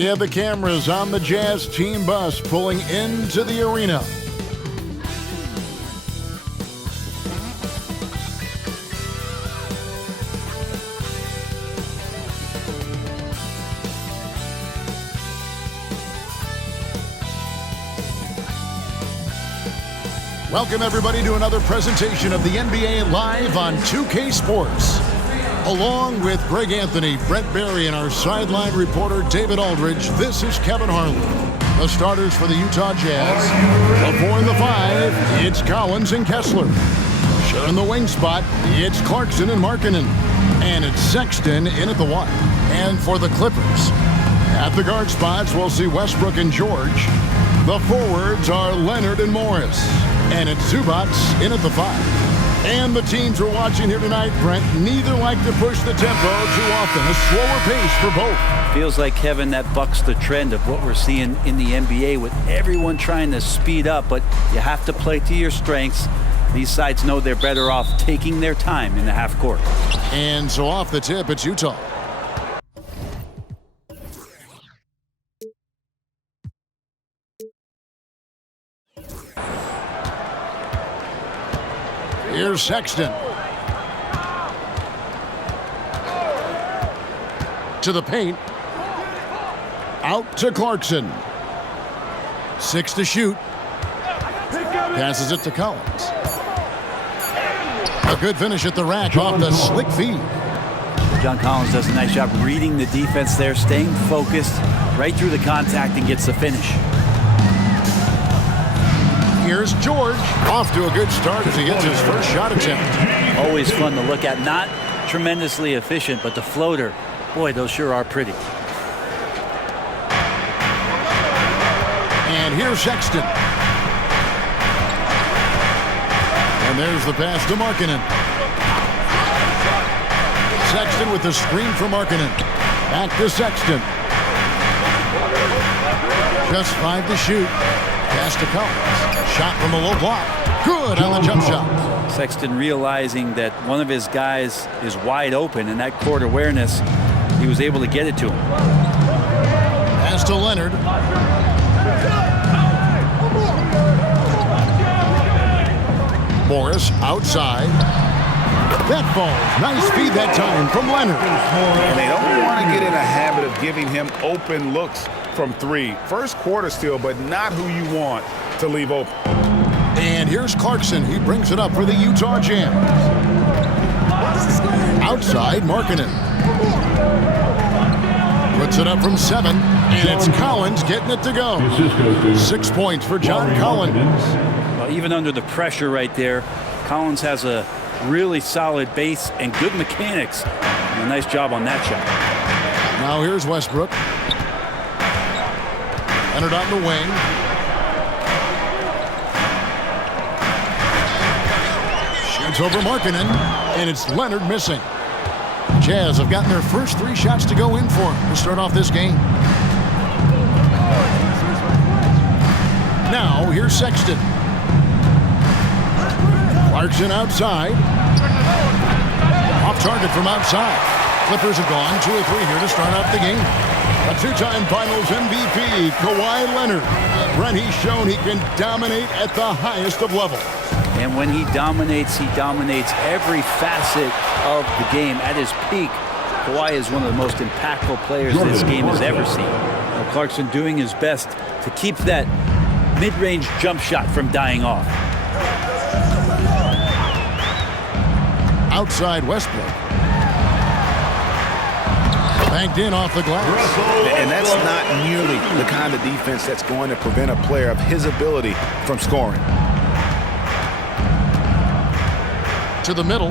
We have the cameras on the Jazz team bus pulling into the arena. Welcome everybody to another presentation of the NBA live on 2K Sports. Along with Greg Anthony, Brent Barry, and our sideline reporter David Aldridge, this is Kevin Harlan. The starters for the Utah Jazz. The 4 and the 5, it's Collins and Kessler. Sharing the wing spot, it's Clarkson and Markkanen. And it's Sexton in at the 1. And for the Clippers, at the guard spots, we'll see Westbrook and George. The forwards are Leonard and Morris. And it's Zubac in at the 5. And the teams we're watching here tonight, Brent, neither like to push the tempo too often. A slower pace for both. Feels like, Kevin, that bucks the trend of what we're seeing in the NBA with everyone trying to speed up, but you have to play to your strengths. These sides know they're better off taking their time in the half court. And so off the tip, it's Utah. Here's Sexton. To the paint. Out to Clarkson. 6 to shoot. Passes it to Collins. A good finish at the rack off the slick feed. John Collins does a nice job reading the defense there, staying focused right through the contact and gets the finish. Here's George, off to a good start as he gets his first shot attempt. Always fun to look at. Not tremendously efficient, but the floater, boy, those sure are pretty. And here's Sexton. And there's the pass to Markkanen. Sexton with the screen for Markkanen. Back to Sexton. Just 5 to shoot. Pass to Collins. Shot from a low block. Good on the jump shot. Sexton realizing that one of his guys is wide open, and that court awareness, he was able to get it to him. Pass to Leonard. Morris outside. That falls. Nice feed that time from Leonard. And they don't want to get in a habit of giving him open looks from 3. First quarter still, but not who you want to leave open. And here's Clarkson. He brings it up for the Utah Jazz. Outside, Markkanen. Puts it up from 7, and it's Collins getting it to go. 6 points for John Collins. Well, even under the pressure right there, Collins has a really solid base and good mechanics. And a nice job on that shot. Now here's Westbrook. Leonard on the wing. Shoots over Markkanen, and it's Leonard missing. Jazz have gotten their first 3 shots to go in for to start off this game. Now here's Sexton. Clarkson outside. Off target from outside. Clippers have gone 2 or 3 here to start out the game. A 2-time Finals MVP, Kawhi Leonard. Brent, he's shown he can dominate at the highest of levels. And when he dominates every facet of the game at his peak. Kawhi is one of the most impactful players this game has ever seen. Now, Clarkson doing his best to keep that mid-range jump shot from dying off. Outside Westbrook. Banked in off the glass. And that's not nearly the kind of defense that's going to prevent a player of his ability from scoring. To the middle.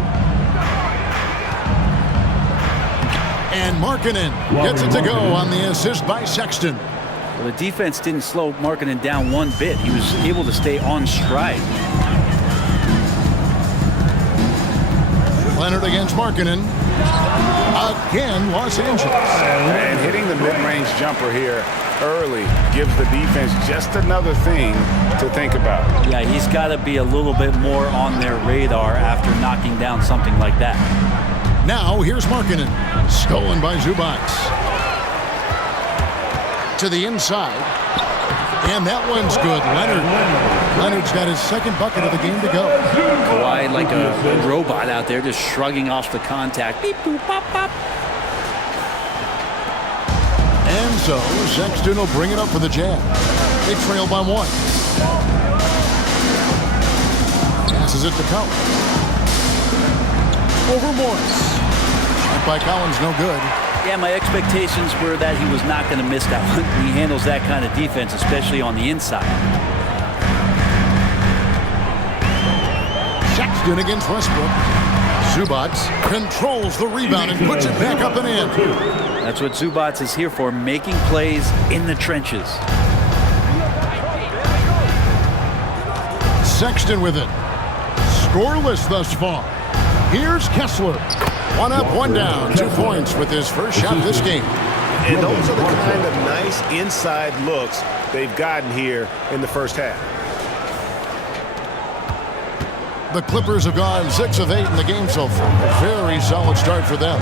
And Markkanen gets it to go on the assist by Sexton. Well, the defense didn't slow Markkanen down one bit. He was able to stay on stride. Leonard against Markkanen. Again, Los Angeles. And hitting the mid-range jumper here early gives the defense just another thing to think about. Yeah, he's got to be a little bit more on their radar after knocking down something like that. Now, here's Markkanen. Stolen by Zubac. to the inside. And that one's good. Leonard's got his second bucket of the game to go. Kawhi like a robot out there, just shrugging off the contact. Beep, boop, pop, pop. And so Sexton will bring it up for the Jazz. They trail by 1. Passes it to Collins. Over Morris. Shot by Collins, no good. Yeah, my expectations were that he was not going to miss that one. He handles that kind of defense, especially on the inside. Sexton against Westbrook. Zubac controls the rebound and puts it back up and in. That's what Zubac is here for, making plays in the trenches. Sexton with it. Scoreless thus far. Here's Kessler. 1 up, 1 down. 2 points with his first shot this game. And those are the kind of nice inside looks they've gotten here in the first half. The Clippers have gone 6 of 8 in the game so far. Very solid start for them.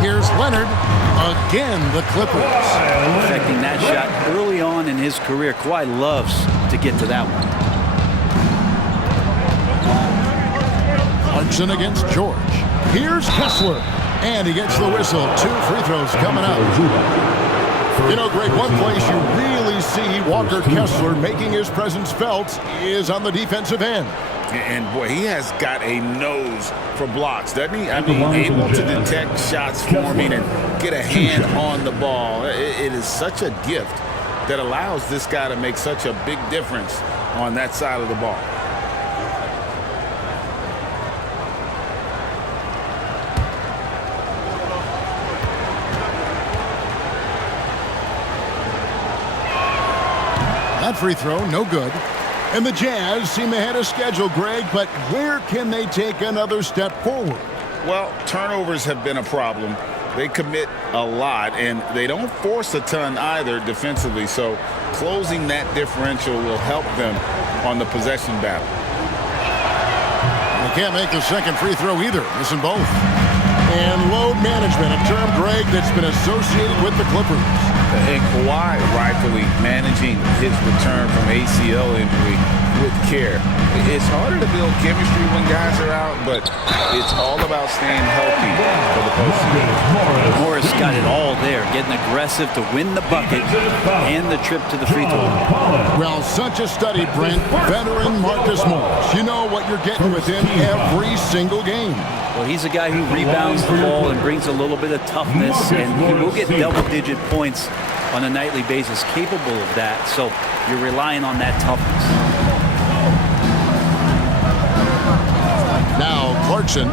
Here's Leonard. Again, the Clippers. Affecting that shot early on in his career. Kawhi loves to get to that one. Clarkson against George. Here's Kessler. And he gets the whistle. 2 free throws coming up. You know, Greg, one place you really see Walker Kessler making his presence felt is on the defensive end. And boy, he has got a nose for blocks, doesn't he? I mean, able to detect shots forming and get a hand on the ball. It is such a gift that allows this guy to make such a big difference on that side of the ball. That free throw, no good. And the Jazz seem ahead of schedule, Greg, but where can they take another step forward? Well, turnovers have been a problem. They commit a lot, and they don't force a ton either defensively, so closing that differential will help them on the possession battle. They can't make the second free throw either, missing both. And load management, a term, Greg, that's been associated with the Clippers. And Kawhi rightfully managing his return from ACL injury with care. It's harder to build chemistry when guys are out, but it's all about staying healthy for the postseason. Morris got it all there, getting aggressive to win the bucket and the trip to the free throw line. Well, such a study, Brent. Veteran Marcus Morris. You know what you're getting with him every single game. Well, he's a guy who rebounds the ball and brings a little bit of toughness, and he will get double-digit points on a nightly basis, capable of that. So you're relying on that toughness. Now Clarkson,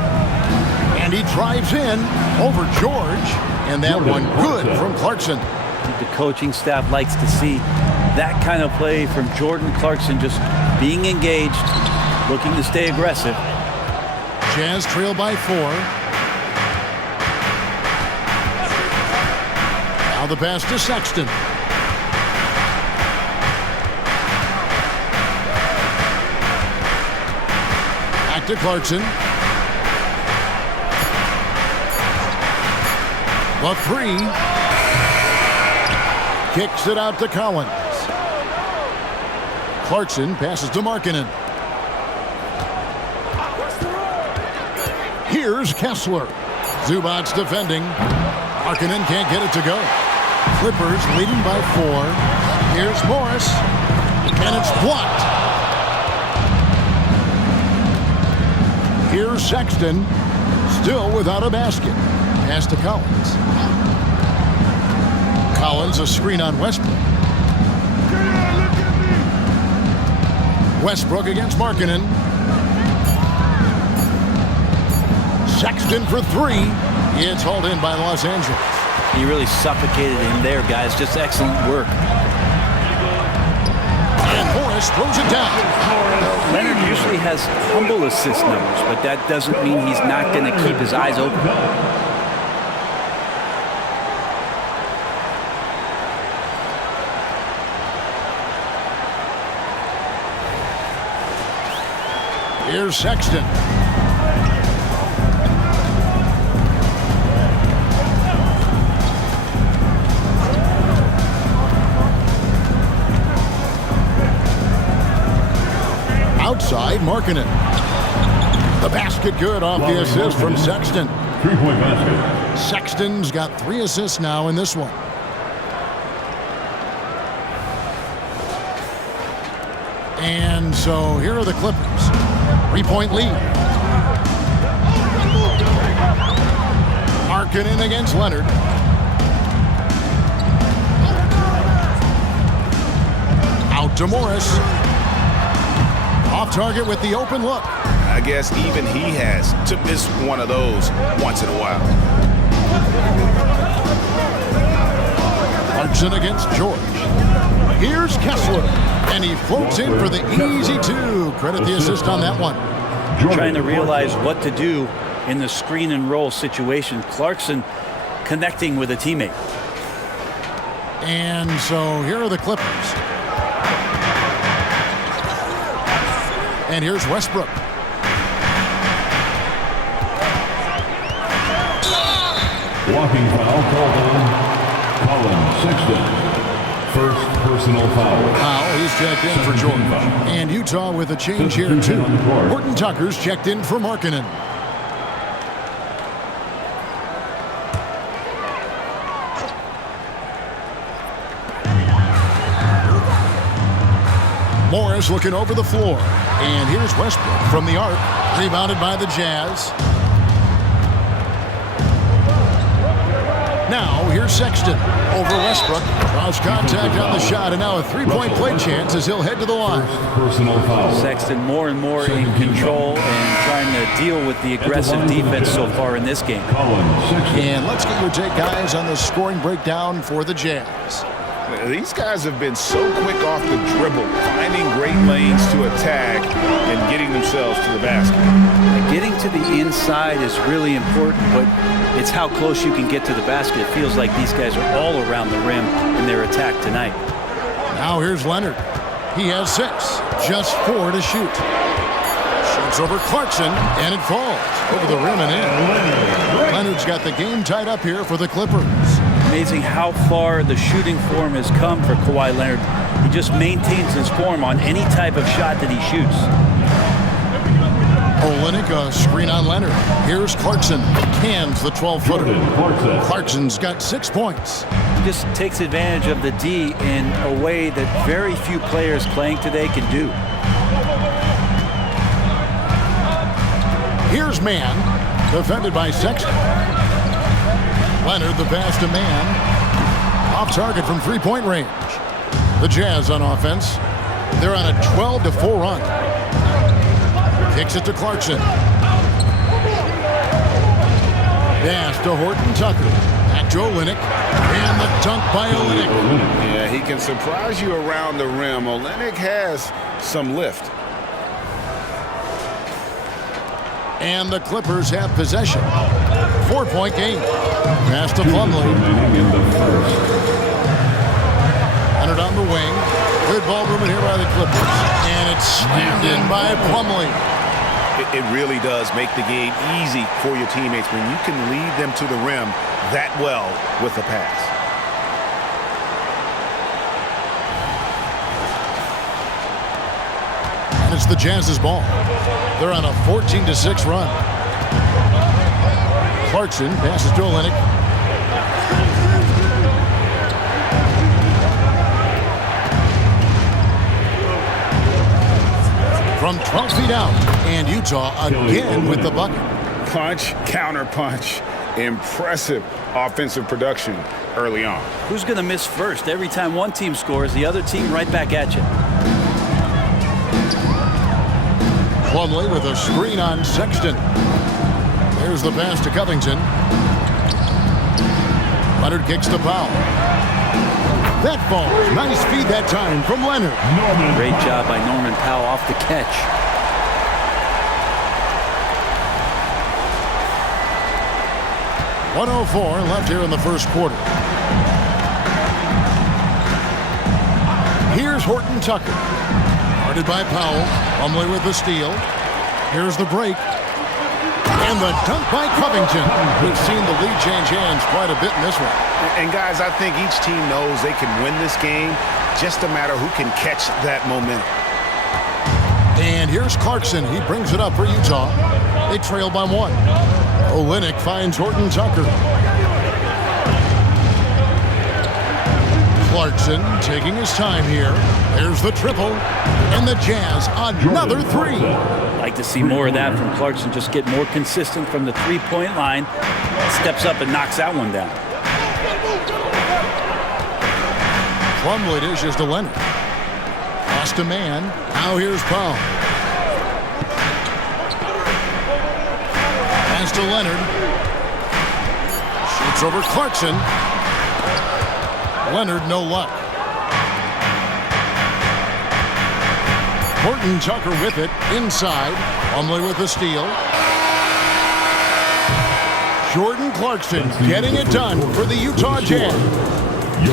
and he drives in over George, and that one good from Clarkson. The coaching staff likes to see that kind of play from Jordan Clarkson, just being engaged, looking to stay aggressive. Jazz trail by 4. Now the pass to Sexton. Back to Clarkson. The 3. Kicks it out to Collins. Clarkson passes to Markkanen. Here's Kessler. Zubac defending. Markkanen can't get it to go. Clippers leading by 4. Here's Morris. And it's blocked. Here's Sexton. Still without a basket. Pass to Collins. Collins a screen on Westbrook. Westbrook against Markkanen. Sexton for 3. It's hauled in by Los Angeles. He really suffocated him there, guys. Just excellent work. And Morris throws it down. Leonard usually has humble assist numbers, but that doesn't mean he's not going to keep his eyes open. Here's Sexton. side, marking it. The basket good off the assist from Sexton. 3-point basket. Sexton's got 3 assists now in this one. And so here are the Clippers. 3-point lead. Markkanen against Leonard. Out to Morris. Off target with the open look. I guess even he has to miss one of those once in a while. Clarkson against George. Here's Kessler. And he floats in for the easy 2. Credit the assist on that one. Trying to realize what to do in the screen and roll situation. Clarkson connecting with a teammate. And so here are the Clippers. And here's Westbrook. Walking foul called on Colin Sexton. First personal foul. Powell, he's checked in for Jordan. And Utah with a change here too. Horton Tucker's checked in for Markkanen. Morris looking over the floor. And here's Westbrook from the arc. Rebounded by the Jazz. Now, here's Sexton over Westbrook. Draws contact on the shot, and now a 3-point play chance as he'll head to the line. Personal foul. Sexton more and more in control and trying to deal with the aggressive defense so far in this game. And let's get your take, guys, on the scoring breakdown for the Jazz. These guys have been so quick off the dribble, finding great lanes to attack and getting themselves to the basket. Getting to the inside is really important, but it's how close you can get to the basket. It feels like these guys are all around the rim in their attack tonight. Now here's Leonard. He has 6, just 4 to shoot. Shoots over Clarkson, and it falls over the rim and in. Leonard's got the game tied up here for the Clippers. Amazing how far the shooting form has come for Kawhi Leonard. He just maintains his form on any type of shot that he shoots. Olynyk, a screen on Leonard. Here's Clarkson. Cans the 12-footer. Clarkson's got 6 points. He just takes advantage of the D in a way that very few players playing today can do. Here's Mann, defended by Sexton. Leonard, the pass to Mann. Off target from 3-point range. The Jazz on offense. They're on a 12-4 run. Kicks it to Clarkson. Pass to Horton Tucker. Back to Olynyk. And the dunk by Olynyk. Yeah, he can surprise you around the rim. Olynyk has some lift. And the Clippers have possession. 4-point game. Pass to Plumlee. Leonard on the wing. Good ball movement here by the Clippers. And it's slammed in by Plumlee. It really does make the game easy for your teammates when you can lead them to the rim that well with a pass. And it's the Jazz's ball. They're on a 14-6 run. Clarkson passes to Olynyk. From 12 feet out, and Utah again with the bucket. Punch, counter punch. Impressive offensive production early on. Who's going to miss first? Every time one team scores, the other team right back at you. Plumlee with a screen on Sexton. There's the pass to Covington. Leonard kicks to Powell. That falls. Nice feed that time from Leonard. Great job by Norman Powell off the catch. .104 left here in the first quarter. Here's Horton Tucker. Guarded by Powell. Plumlee with the steal. Here's the break. And the dunk by Covington. We've seen the lead change hands quite a bit in this one. And guys, I think each team knows they can win this game. Just a matter who can catch that momentum. And here's Clarkson. He brings it up for Utah. They trail by 1. Olynyk finds Horton Tucker. Clarkson taking his time here. There's the triple. And the Jazz another 3. Like to see more of that from Clarkson. Just get more consistent from the three-point line. Steps up and knocks that one down. Plumlee dishes to Leonard. Lost a man. Now here's Powell. Pass to Leonard. Shoots over Clarkson. Leonard, no luck. Horton Tucker with it. Inside. Plumlee with the steal. Jordan Clarkson getting it done for the Utah Jazz.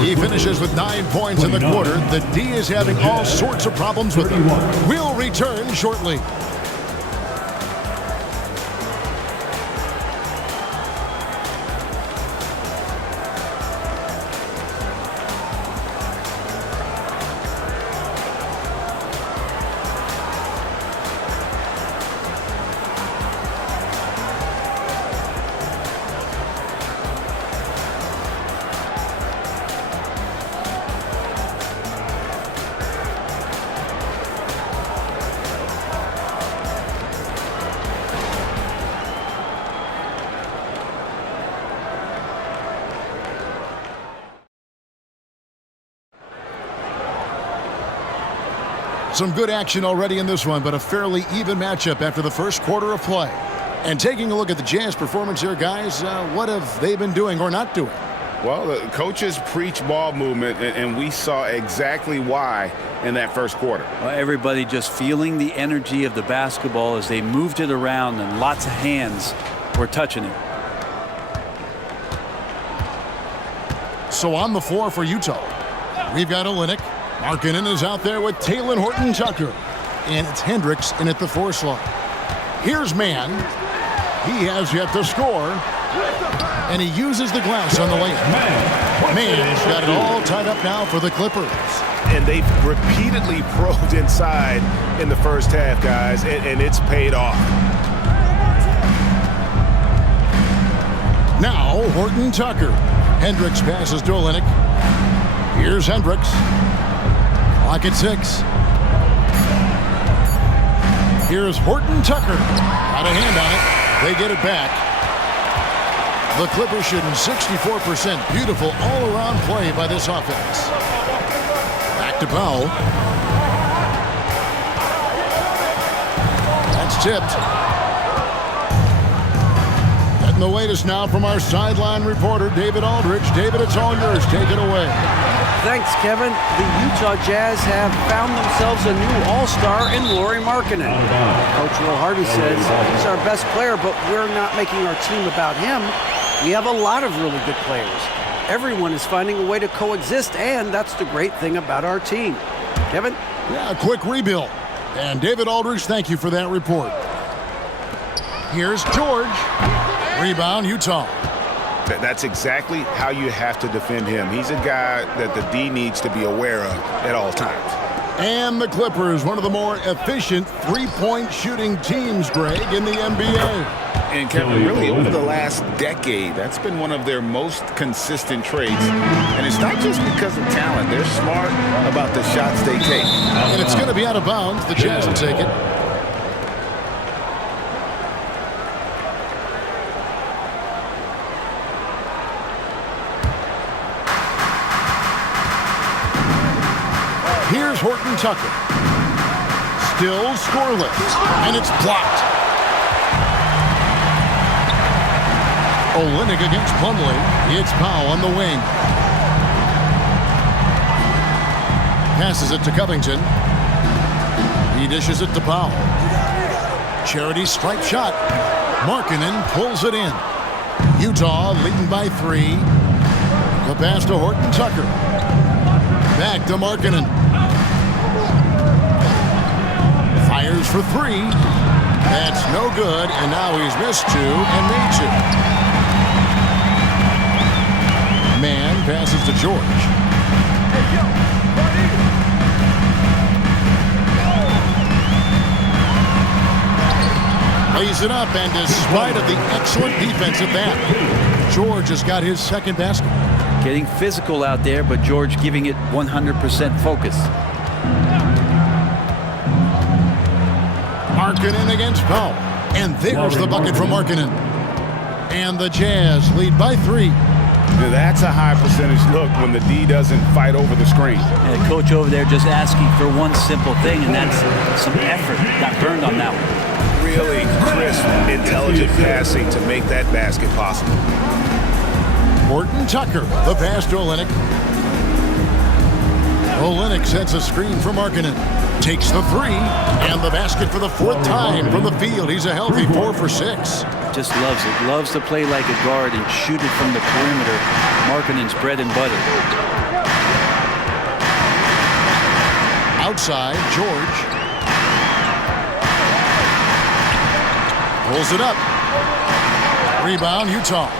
He finishes with 9 points in the quarter. The D is having all sorts of problems with him. We'll return shortly. Some good action already in this one, but a fairly even matchup after the first quarter of play. And taking a look at the Jazz performance here, guys, what have they been doing or not doing? Well, the coaches preach ball movement, and we saw exactly why in that first quarter. Well, everybody just feeling the energy of the basketball as they moved it around, and lots of hands were touching it. So on the floor for Utah, we've got Olynyk. Markkanen is out there with Talen Horton Tucker. And it's Hendricks in at the 4 slot. Here's Mann. He has yet to score. And he uses the glass on the layup. Mann's got it all tied up now for the Clippers. And they've repeatedly probed inside in the first half, guys, and it's paid off. Now Horton Tucker. Hendricks passes to Olynyk. Here's Hendricks. Clock at 6. Here's Horton Tucker. Got a hand on it. They get it back. The Clippers shooting 64%. Beautiful all-around play by this offense. Back to Powell. That's tipped. Getting the latest now from our sideline reporter, David Aldridge. David, it's all yours. Take it away. Thanks, Kevin. The Utah Jazz have found themselves a new all-star in Lauri Markkanen. Coach Will Hardy says he's our best player, but we're not making our team about him. We have a lot of really good players. Everyone is finding a way to coexist, and that's the great thing about our team. Kevin? Yeah, a quick rebuild. And David Aldridge, thank you for that report. Here's George. Rebound, Utah. That's exactly how you have to defend him. He's a guy that the D needs to be aware of at all times. And the Clippers, one of the more efficient three-point shooting teams, Greg, in the NBA. And Kevin, really over the last decade, that's been one of their most consistent traits. And it's not just because of talent. They're smart about the shots they take. And it's going to be out of bounds. The Jazz will take it. Here's Horton Tucker. Still scoreless. And it's blocked. Olynyk against Plumlee. It's Powell on the wing. Passes it to Covington. He dishes it to Powell. Charity stripe shot. Markkanen pulls it in. Utah leading by 3. The pass to Horton Tucker. Back to Markkanen. Fires for 3. That's no good, and now he's missed 2 and made 2. Mann passes to George. Lays it up, and despite of the excellent defense at that, George has got his second basket. Getting physical out there, but George giving it 100% focus. Markkanen against Powell. And there's the bucket from Markkanen. And the Jazz lead by 3. That's a high percentage look when the D doesn't fight over the screen. And the coach over there just asking for one simple thing, and that's some effort. Got burned on that one. Really crisp, intelligent passing to make that basket possible. Horton Tucker, the pass to Olynyk. Olynyk sets a screen for Markkanen. Takes the 3, and the basket for the 4th time from the field. He's a healthy 4 for 6. Just loves it. Loves to play like a guard and shoot it from the perimeter. Markkanen's bread and butter. Outside, George. Pulls it up. Rebound, Utah.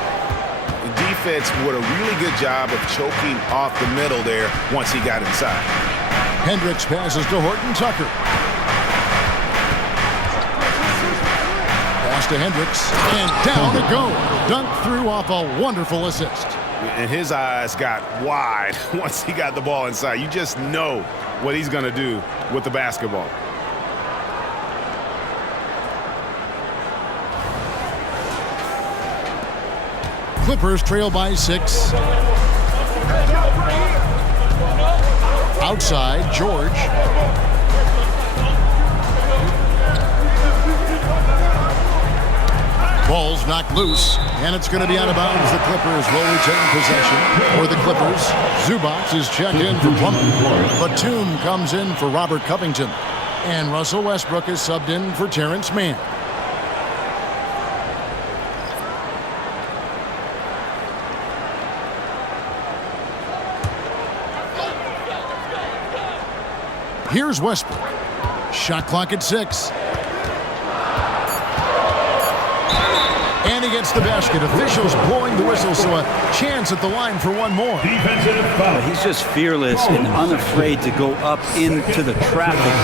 The defense did a really good job of choking off the middle there once he got inside. Hendricks passes to Horton Tucker. Pass to Hendricks, and down it goes. Dunked through off a wonderful assist. And his eyes got wide once he got the ball inside. You just know what he's going to do with the basketball. Clippers trail by 6. Outside, George. Ball's knocked loose, and it's going to be out of bounds. The Clippers will retain possession. For the Clippers, Zubac is checked in for Plummer. Batum comes in for Robert Covington. And Russell Westbrook is subbed in for Terrence Mann. Here's Westbrook. Shot clock at 6. And he gets the basket. Officials blowing the whistle, so a chance at the line for one more. He's just fearless and unafraid to go up into the traffic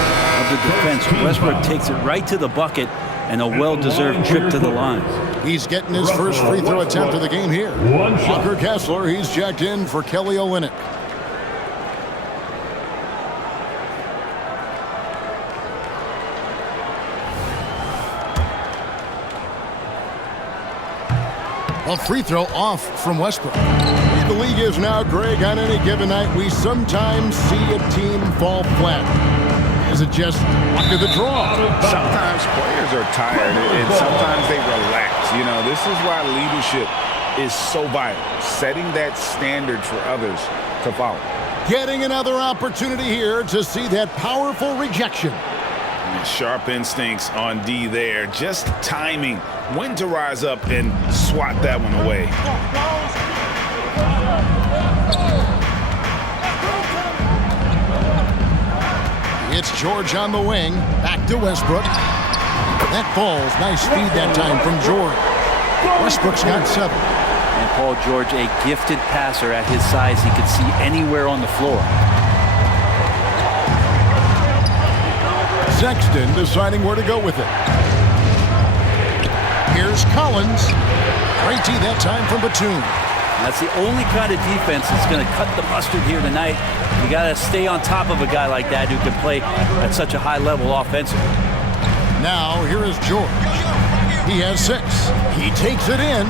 of the defense. Westbrook takes it right to the bucket, and a well-deserved trip to the line. He's getting his first free throw attempt of the game here. Walker Kessler, he's jacked in for Kelly Olynyk. A free throw off from Westbrook. The league is now, Greg, on any given night, we sometimes see a team fall flat. Is it just luck of the draw? Sometimes players are tired and sometimes they relax. You know, this is why leadership is so vital. Setting that standard for others to follow. Getting another opportunity here to see that powerful rejection. Sharp instincts on D there. Just timing when to rise up and swat that one away. It's George on the wing. Back to Westbrook. That falls. Nice feed that time from George. Westbrook's got 7. And Paul George, a gifted passer at his size. He could see anywhere on the floor. Sexton deciding where to go with it. Here's Collins. Great tee that time from Batum. That's the only kind of defense that's going to cut the mustard here tonight. You got to stay on top of a guy like that who can play at such a high level offensively. Now here is George. He has 6. He takes it in.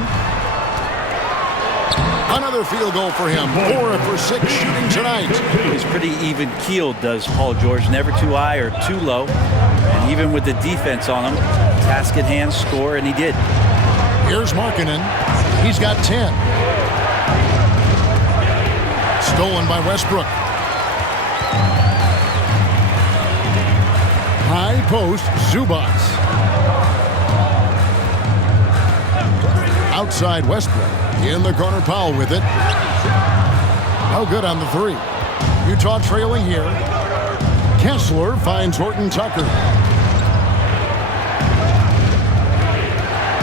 Another field goal for him. 4 for 6 shooting tonight. He's pretty even-keeled, does Paul George. Never too high or too low. And even with the defense on him, task at hand, score, and he did. Here's Markkanen. He's got 10. Stolen by Westbrook. High post, Zubac. Outside Westbrook. In the corner, Powell with it. No good on the 3. Utah trailing here. Kessler finds Horton Tucker.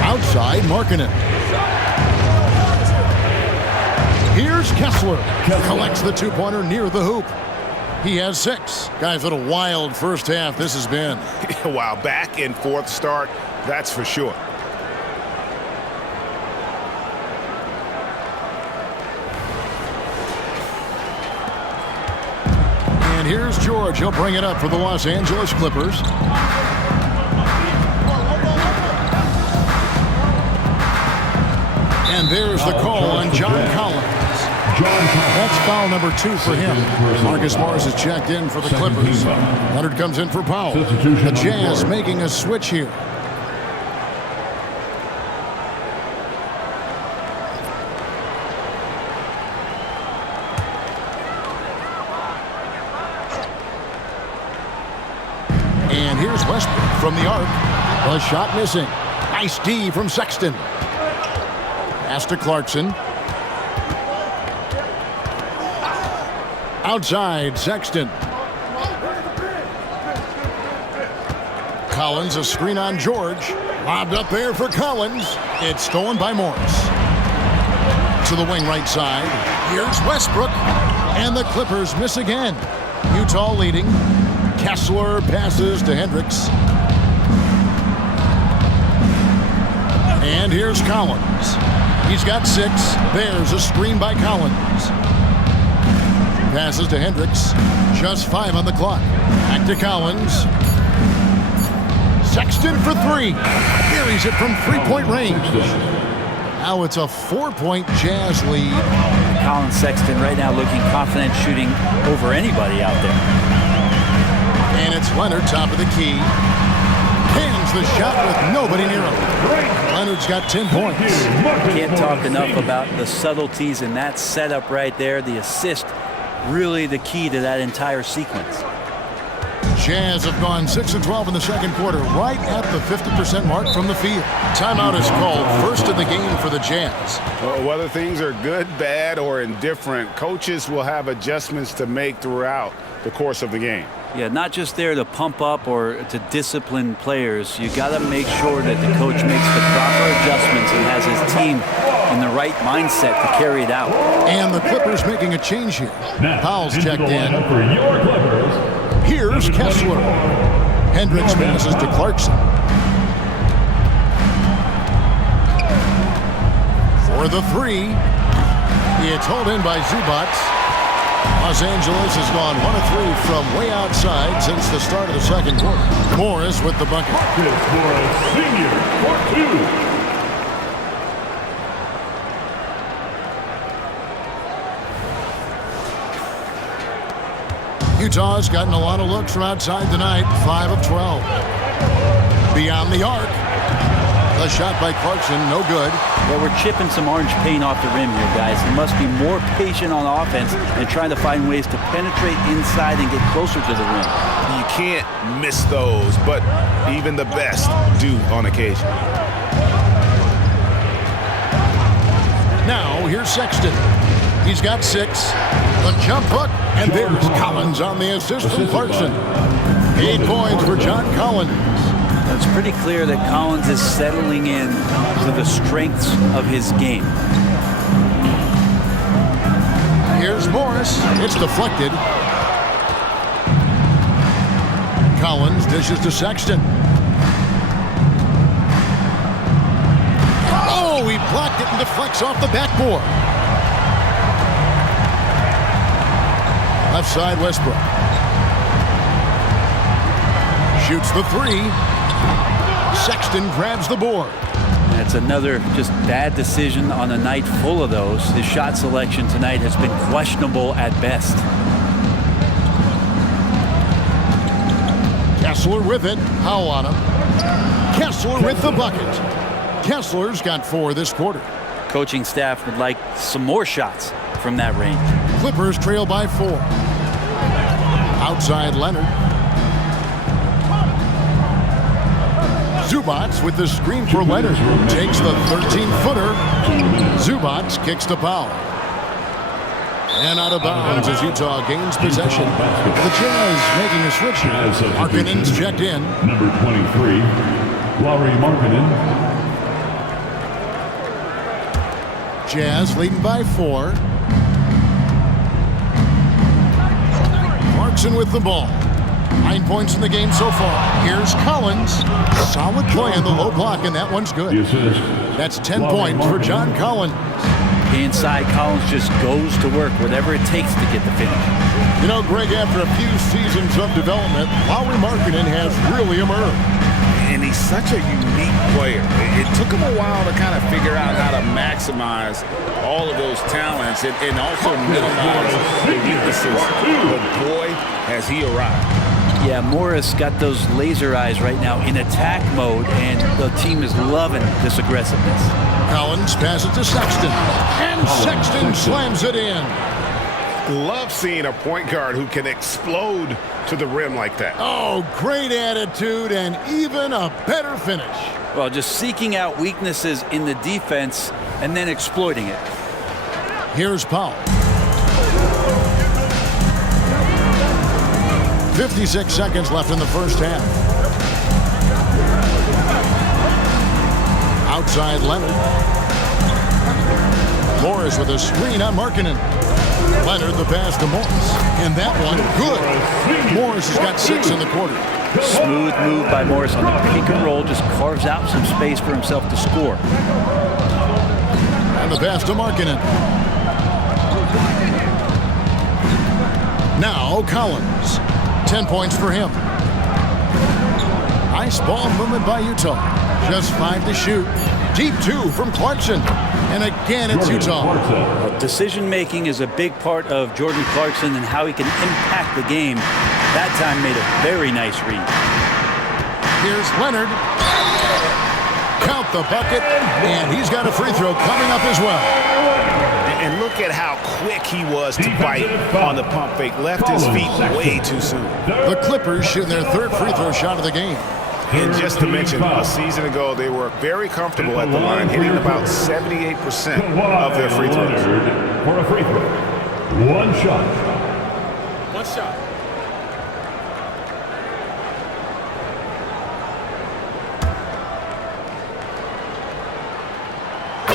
Outside, Markkanen. Here's Kessler. Collects the 2-pointer near the hoop. He has 6. Guys, what a wild first half this has been. Wow, back and forth start. That's for sure. And here's George. He'll bring it up for the Los Angeles Clippers. And there's the call on John Collins. That's foul number 2 for him. Marcus Morris is checked in for the Clippers. Leonard comes in for Powell. The Jazz making a switch here. And here's Westbrook from the arc. The shot missing. Nice D from Sexton. Pass to Clarkson. Outside, Sexton. Collins, a screen on George. Lobbed up there for Collins. It's stolen by Morris. To the wing right side. Here's Westbrook. And the Clippers miss again. Utah leading. Kessler passes to Hendricks. And here's Collins. He's got 6. There's a screen by Collins. Passes to Hendricks. Just 5 on the clock. Back to Collins. Sexton for 3. Buries it from 3-point range. Now it's a 4-point Jazz lead. Colin Sexton right now looking confident, shooting over anybody out there. And it's Leonard, top of the key. Hands the shot with nobody near him. Leonard's got 10 points. Can't talk enough about the subtleties in that setup right there. The assist, really the key to that entire sequence. Jazz have gone 6 of 12 in the second quarter, right at the 50% mark from the field. Timeout is called, first of the game for the Jazz. Well, whether things are good, bad, or indifferent, coaches will have adjustments to make throughout the course of the game. Yeah, not just there to pump up or to discipline players. You got to make sure that the coach makes the proper adjustments and has his team in the right mindset to carry it out. And the Clippers making a change here. Now, Powell's checked in. For your Clippers. Here's Kessler. Hendricks passes to Clarkson. For the 3. It's hauled in by Zubac. Los Angeles has gone 1 of 3 from way outside since the start of the second quarter. Morris with the bucket. Marcus Morris, senior, for 2. Utah's gotten a lot of looks from outside tonight, 5 of 12. Beyond the arc. The shot by Clarkson, no good. Well, we're chipping some orange paint off the rim here, guys. He must be more patient on offense and trying to find ways to penetrate inside and get closer to the rim. You can't miss those, but even the best do on occasion. Now, here's Sexton. He's got 6. The jump hook, and there's Collins on the assist from Clarkson. 8 points for John Collins. It's pretty clear that Collins is settling in to the strengths of his game. Here's Morris. It's deflected. Collins dishes to Sexton. Oh, he blocked it and deflects off the backboard. Left side, Westbrook. Shoots the 3. Sexton grabs the board. That's another just bad decision on a night full of those. His shot selection tonight has been questionable at best. Kessler with it. Powell on him. Kessler with the bucket. Kessler's got 4 this quarter. Coaching staff would like some more shots from that range. Clippers trail by 4. Outside Leonard. Zubac with the screen for Leonard. Takes the 13-footer. Zubac kicks to Powell. And out of bounds as Utah gains possession. The Jazz making a switch here. Markkanen's checked in. Number 23, Lauri Markkanen. Jazz leading by 4. Clarkson with the ball. 9 points in the game so far. Here's Collins. Solid play in the low block, and that one's good. The assist. That's 10 points for John Collins. Inside, Collins just goes to work, whatever it takes to get the finish. You know, Greg, after a few seasons of development, Lauri Markkanen has really emerged. And he's such a unique player. It took him a while to kind of figure out how to maximize all of those talents and also minimize the weaknesses. But boy, has he arrived. Yeah, Morris got those laser eyes right now in attack mode, and the team is loving this aggressiveness. Collins passes to Sexton, and Sexton slams it in. Love seeing a point guard who can explode to the rim like that. Oh, great attitude and even a better finish. Well, just seeking out weaknesses in the defense and then exploiting it. Here's Powell. 56 seconds left in the first half. Outside Leonard. Morris with a screen on Markkanen. Leonard the pass to Morris. And that one, good. Morris has got 6 in the quarter. Smooth move by Morris on the pick and roll, just carves out some space for himself to score. And the pass to Markkanen. Now Collins. 10 points for him. Nice ball movement by Utah. Just 5 to shoot. Deep 2 from Clarkson. And again, it's Utah. Well, decision making is a big part of Jordan Clarkson and how he can impact the game. That time made a very nice read. Here's Leonard. Count the bucket. And he's got a free throw coming up as well. And look at how quick he was to bite on the pump fake. Left his feet way too soon. The Clippers shooting their 3rd free throw shot of the game. And just to mention, a season ago, they were very comfortable at the line, hitting about 78% of their free throws. For a free throw. One shot. One shot.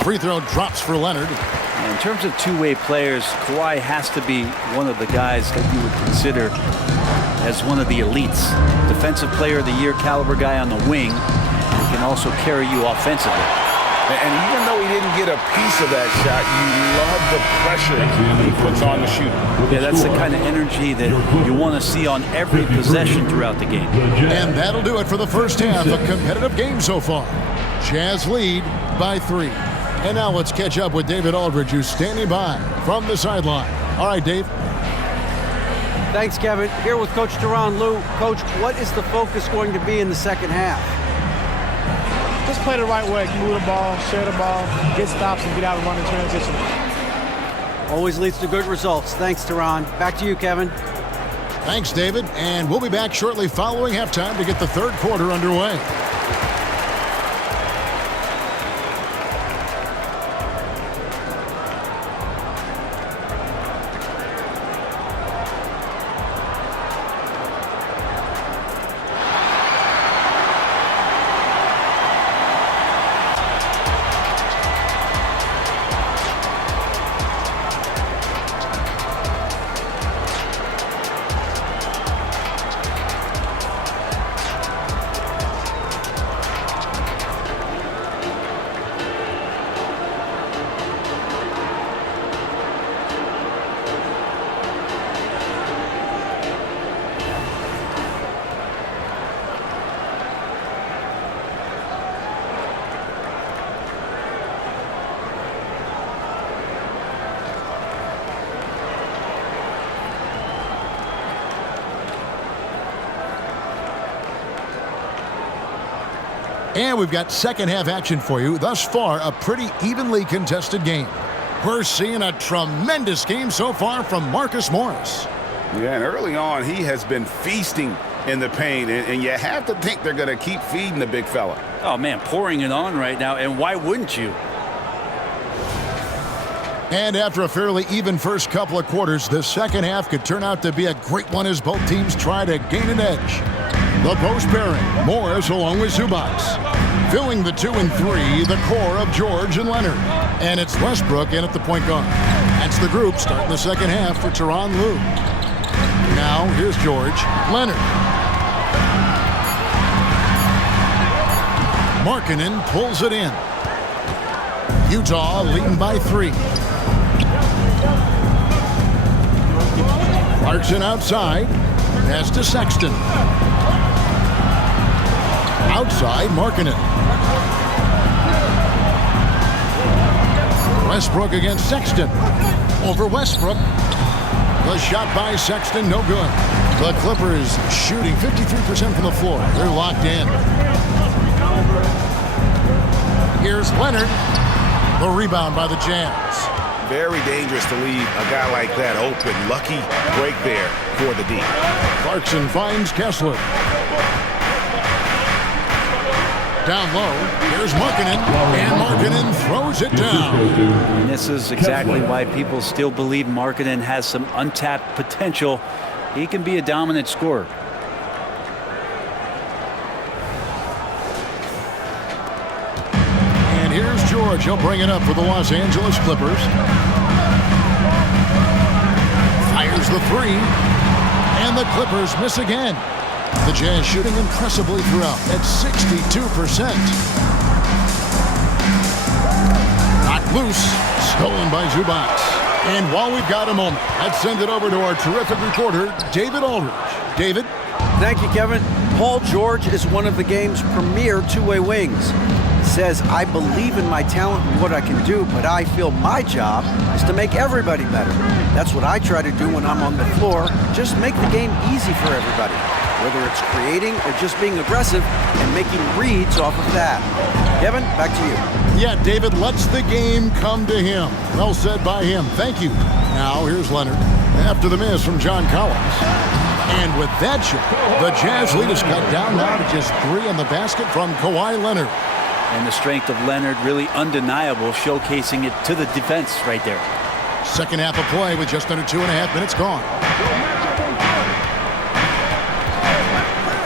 Free throw drops for Leonard. In terms of two-way players, Kawhi has to be one of the guys that you would consider as one of the elites. Defensive Player of the Year caliber guy on the wing, who can also carry you offensively. And even though he didn't get a piece of that shot, you love the pressure he puts on the shooter. Yeah, that's the kind of energy that you want to see on every possession throughout the game. And that'll do it for the first half. A competitive game so far. Jazz lead by 3. And now let's catch up with David Aldridge, who's standing by from the sideline. All right, Dave. Thanks, Kevin. Here with Coach Tyronn Lue. Coach, what is the focus going to be in the second half? Just play the right way. Move the ball, share the ball, get stops, and get out and run in transition. Always leads to good results. Thanks, Tyronn. Back to you, Kevin. Thanks, David. And we'll be back shortly following halftime to get the 3rd quarter underway. And we've got second half action for you. Thus far, a pretty evenly contested game. We're seeing a tremendous game so far from Marcus Morris. Yeah, and early on, he has been feasting in the paint, and you have to think they're going to keep feeding the big fella. Oh, man, pouring it on right now, and why wouldn't you? And after a fairly even first couple of quarters, the second half could turn out to be a great one as both teams try to gain an edge. The post pairing, Morris along with Zubac. Filling the 2 and 3, the core of George and Leonard. And it's Westbrook in at the point guard. That's the group starting the second half for Tyronn Lue. Now here's George, Leonard. Markkanen pulls it in. Utah leading by 3. Clarkson outside. Pass to Sexton. Outside, Markkanen. Westbrook against Sexton. Over Westbrook. The shot by Sexton, no good. The Clippers shooting 53% from the floor. They're locked in. Here's Leonard. The rebound by the Jazz. Very dangerous to leave a guy like that open. Lucky break there for the D. Clarkson finds Kessler. Down low, here's Markkanen, and Markkanen throws it down. And this is exactly why people still believe Markkanen has some untapped potential. He can be a dominant scorer. And here's George. He'll bring it up for the Los Angeles Clippers. Fires the 3, and the Clippers miss again. The Jazz shooting impressively throughout at 62%. Knocked loose, stolen by Zubac. And while we've got a moment, let's send it over to our terrific reporter, David Aldridge. David? Thank you, Kevin. Paul George is one of the game's premier two-way wings. He says, I believe in my talent and what I can do, but I feel my job is to make everybody better. That's what I try to do when I'm on the floor. Just make the game easy for everybody, whether it's creating or just being aggressive and making reads off of that. Kevin, back to you. Yeah, David lets the game come to him. Well said by him. Thank you. Now, here's Leonard after the miss from John Collins. And with that shot, the Jazz lead is cut down now to just 3 on the basket from Kawhi Leonard. And the strength of Leonard really undeniable, showcasing it to the defense right there. Second half of play with just under 2.5 minutes gone.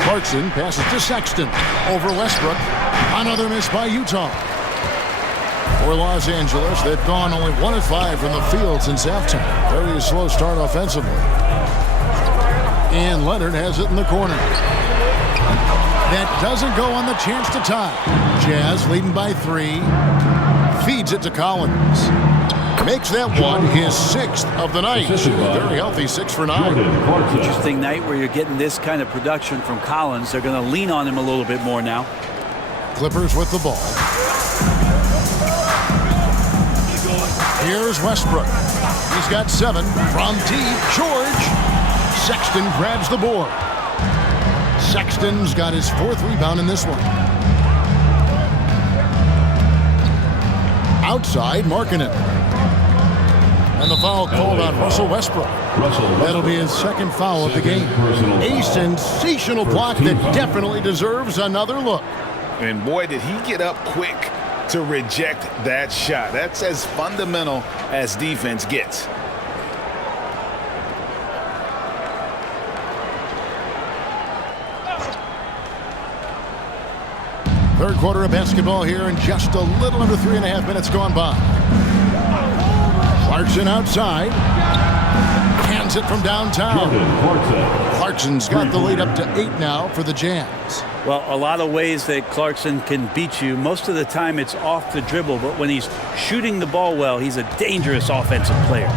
Clarkson passes to Sexton. Over Westbrook. Another miss by Utah. For Los Angeles, they've gone only 1 of 5 from the field since halftime. Very slow start offensively. And Leonard has it in the corner. That doesn't go on the chance to tie. Jazz leading by 3. Feeds it to Collins. Makes that one his 6th of the night. Very healthy 6 for 9. Interesting night where you're getting this kind of production from Collins. They're going to lean on him a little bit more now. Clippers with the ball. Here's Westbrook. He's got 7 from deep. George. Sexton grabs the board. Sexton's got his 4th rebound in this one. Outside, Markkanen. And the foul called on Russell Westbrook. That'll be his 2nd foul of the game. A sensational block that definitely deserves another look. And boy, did he get up quick to reject that shot. That's as fundamental as defense gets. Third quarter of basketball here, and just a little under 3.5 minutes gone by. Clarkson outside. Hands it from downtown. Clarkson's got the lead up to 8 now for the Jazz. Well, a lot of ways that Clarkson can beat you. Most of the time it's off the dribble, but when he's shooting the ball well, he's a dangerous offensive player.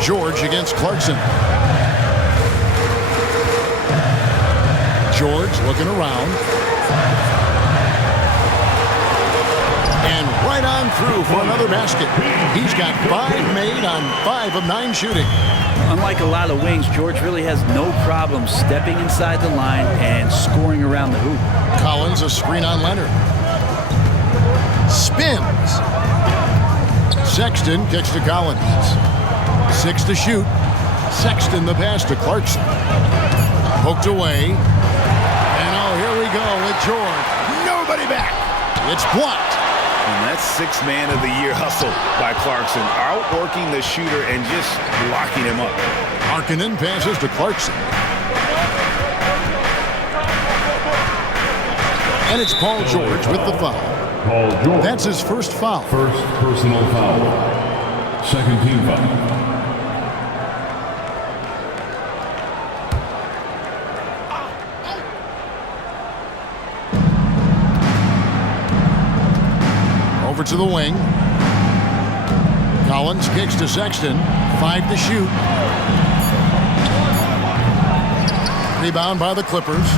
George against Clarkson. George looking around. And right on through for another basket. He's got 5 made on 5 of 9 shooting. Unlike a lot of wings, George really has no problem stepping inside the line and scoring around the hoop. Collins, a screen on Leonard. Spins. Sexton kicks to Collins. 6 to shoot. Sexton the pass to Clarkson. Poked away. And oh, here we go with George. Nobody back. It's blocked. And that's 6th man of the year hustle by Clarkson. Outworking the shooter and just locking him up. Markkanen passes to Clarkson. And it's Paul George with the foul. Paul George. That's his 1st foul. First personal foul. 2nd team foul. to the wing. Collins kicks to Sexton. 5 to shoot. Rebound by the Clippers.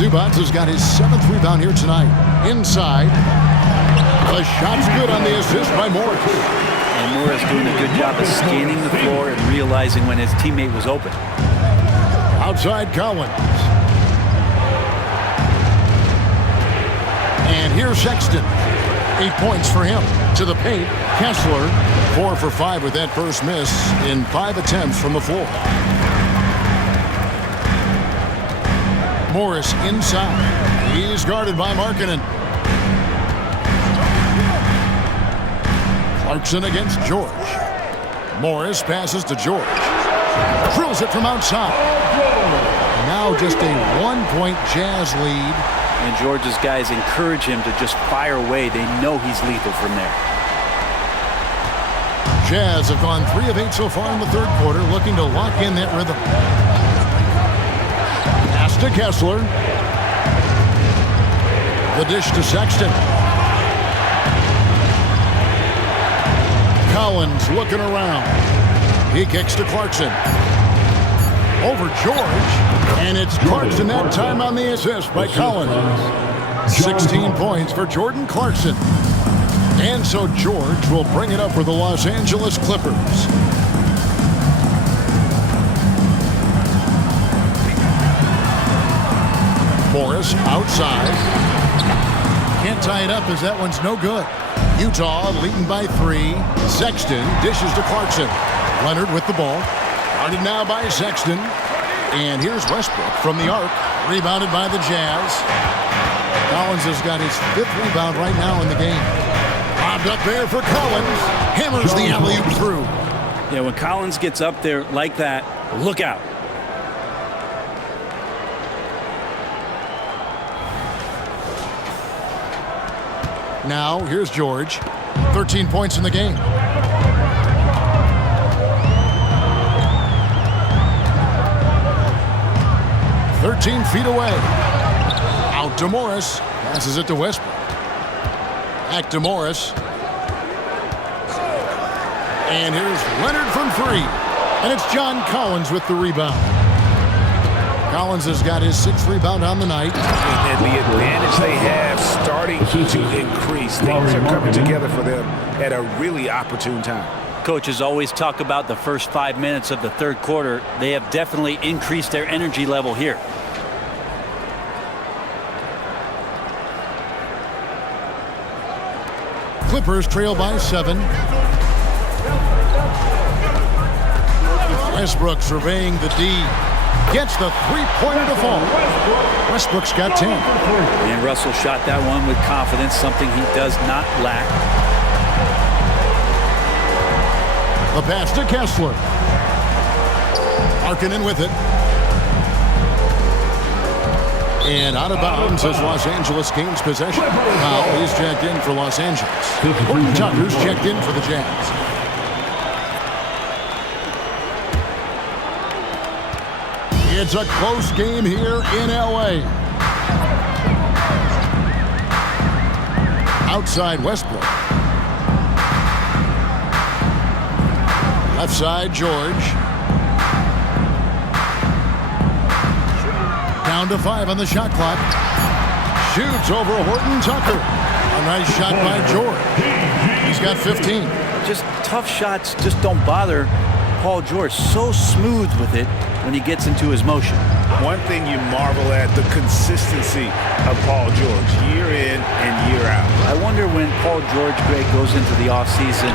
Zubats has got his 7th rebound here tonight. Inside. The shot's good on the assist by Morris. And Morris doing a good job of scanning the floor and realizing when his teammate was open. Outside Collins. And here's Sexton. 8 points for him. To the paint, Kessler. 4 for 5 with that first miss in 5 attempts from the floor. Morris inside. He's guarded by Markkanen. Clarkson against George. Morris passes to George. Drills it from outside. Now just a 1-point Jazz lead. And George's guys encourage him to just fire away. They know he's lethal from there. Jazz have gone 3 of 8 so far in the third quarter, looking to lock in that rhythm. Pass to Kessler. The dish to Sexton. Collins looking around. He kicks to Clarkson. Over George. And it's Clarkson that time on the assist by Collins. 16 points for Jordan Clarkson. And so George will bring it up for the Los Angeles Clippers. Morris outside. Can't tie it up as that one's no good. Utah leading by 3. Sexton dishes to Clarkson. Leonard with the ball. Guarded now by Sexton. And here's Westbrook from the arc. Rebounded by the Jazz. Collins has got his 5th rebound right now in the game. Lobbed up there for Collins. Hammers the alley-oop through. Yeah, when Collins gets up there like that, look out. Now, here's George. 13 points in the game. "13 feet away. Out to Morris. Passes it to Westbrook. Back to Morris. And here's Leonard from 3. And it's John Collins with the rebound. Collins has got his 6th rebound on the night. And the advantage they have starting to increase. Things are coming together for them at a really opportune time. Coaches always talk about the first 5 minutes of the third quarter. They have definitely increased their energy level here. Clippers trail by 7. Westbrook surveying the D. Gets the 3-pointer to fall. Westbrook's got 10. And Russell shot that one with confidence, something he does not lack. The pass to Kessler. Markkanen with it. And out of bounds as Los Angeles gains possession. Now he's checked in for Los Angeles. Horton Tucker's checked in for the Jazz. It's a close game here in L.A. Outside Westbrook. Left side George. Down to 5 on the shot clock. Shoots over Horton Tucker. A nice shot by George. He's got 15. Just tough shots just don't bother Paul George. So smooth with it when he gets into his motion. One thing you marvel at, the consistency of Paul George year in and year out. I wonder when Paul George, Greg, goes into the offseason,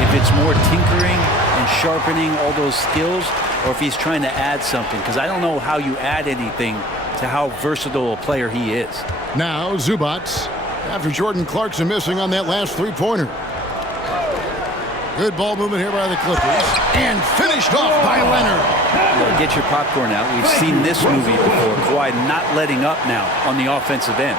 if it's more tinkering and sharpening all those skills, or if he's trying to add something, because I don't know how you add anything to how versatile a player he is. Now Zubats, after Jordan Clarkson missing on that last 3-pointer. Good ball movement here by the Clippers. And finished off by Leonard. Yeah, get your popcorn out. We've seen this movie before. Kawhi not letting up now on the offensive end.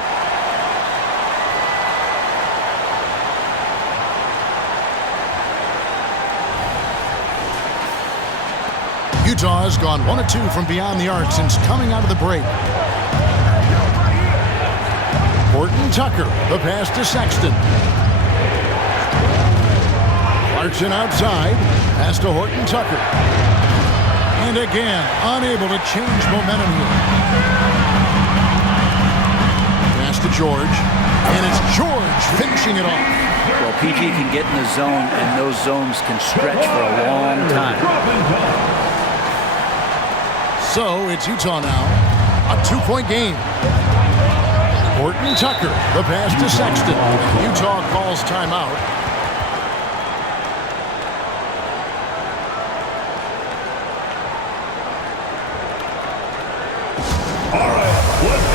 Utah has gone 1 of 2 from beyond the arc since coming out of the break. Horton Tucker, the pass to Sexton. Clarkson outside. Pass to Horton Tucker. And again, unable to change momentum here. Pass to George. And it's George finishing it off. Well, PG can get in the zone, and those zones can stretch for a long time. So it's Utah now. A 2-point game. Horton Tucker, the pass to Sexton. Utah calls timeout.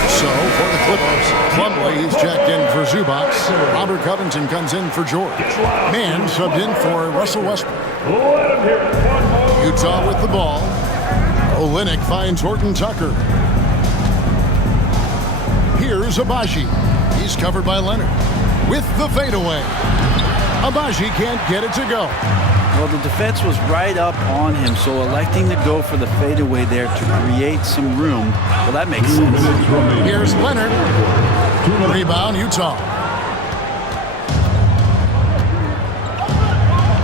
So for the Clippers, Plumlee is checked in for Zubac. Robert Covington comes in for George. Mann subbed in for Russell Westbrook. Utah with the ball. Olynyk finds Horton Tucker. Here's Abaji. He's covered by Leonard. With the fadeaway. Abaji can't get it to go. Well, the defense was right up on him, so electing to go for the fadeaway there to create some room, well, that makes sense. Here's Leonard. Rebound, Utah.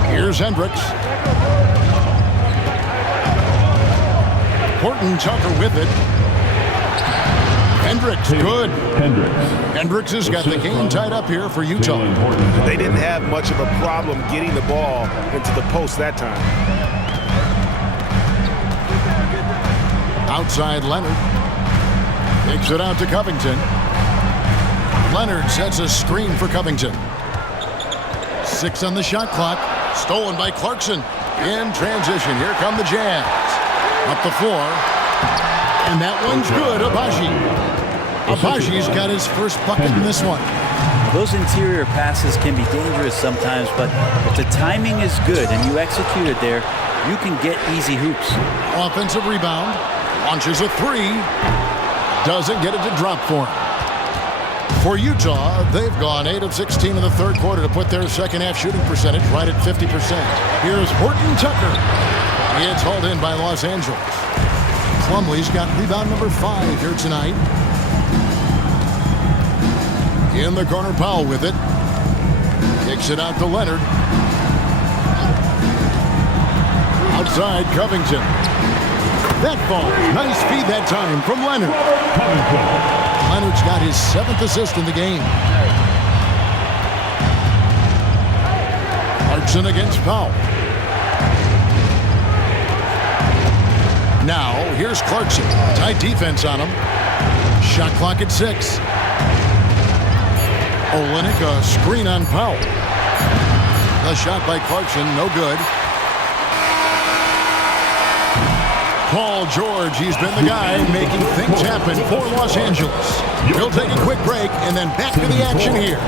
Here's Hendricks. Horton Tucker with it. Hendricks, good. Hendricks has got the game tied up here for Utah. They didn't have much of a problem getting the ball into the post that time. Outside Leonard. Takes it out to Covington. Leonard sets a screen for Covington. 6 on the shot clock. Stolen by Clarkson. In transition, here come the Jazz. Up the floor. And that one's good, Abaji. Abaji's got his first bucket in this one. Those interior passes can be dangerous sometimes, but if the timing is good and you execute it there, you can get easy hoops. Offensive rebound. Launches a 3. Doesn't get it to drop for him. For Utah, they've gone 8 of 16 in the third quarter to put their second half shooting percentage right at 50%. Here's Horton Tucker. It's hauled in by Los Angeles. Plumlee's got rebound number 5 here tonight. In the corner, Powell with it. Kicks it out to Leonard. Outside, Covington. That ball. Nice feed that time from Leonard. Leonard's got his 7th assist in the game. Clarkson against Powell. Now, here's Clarkson. Tight defense on him. Shot clock at 6. Olynyk, a screen on Powell. The shot by Clarkson, no good. Paul George, he's been the guy making things happen for Los Angeles. We'll take a quick break and then back to the action here.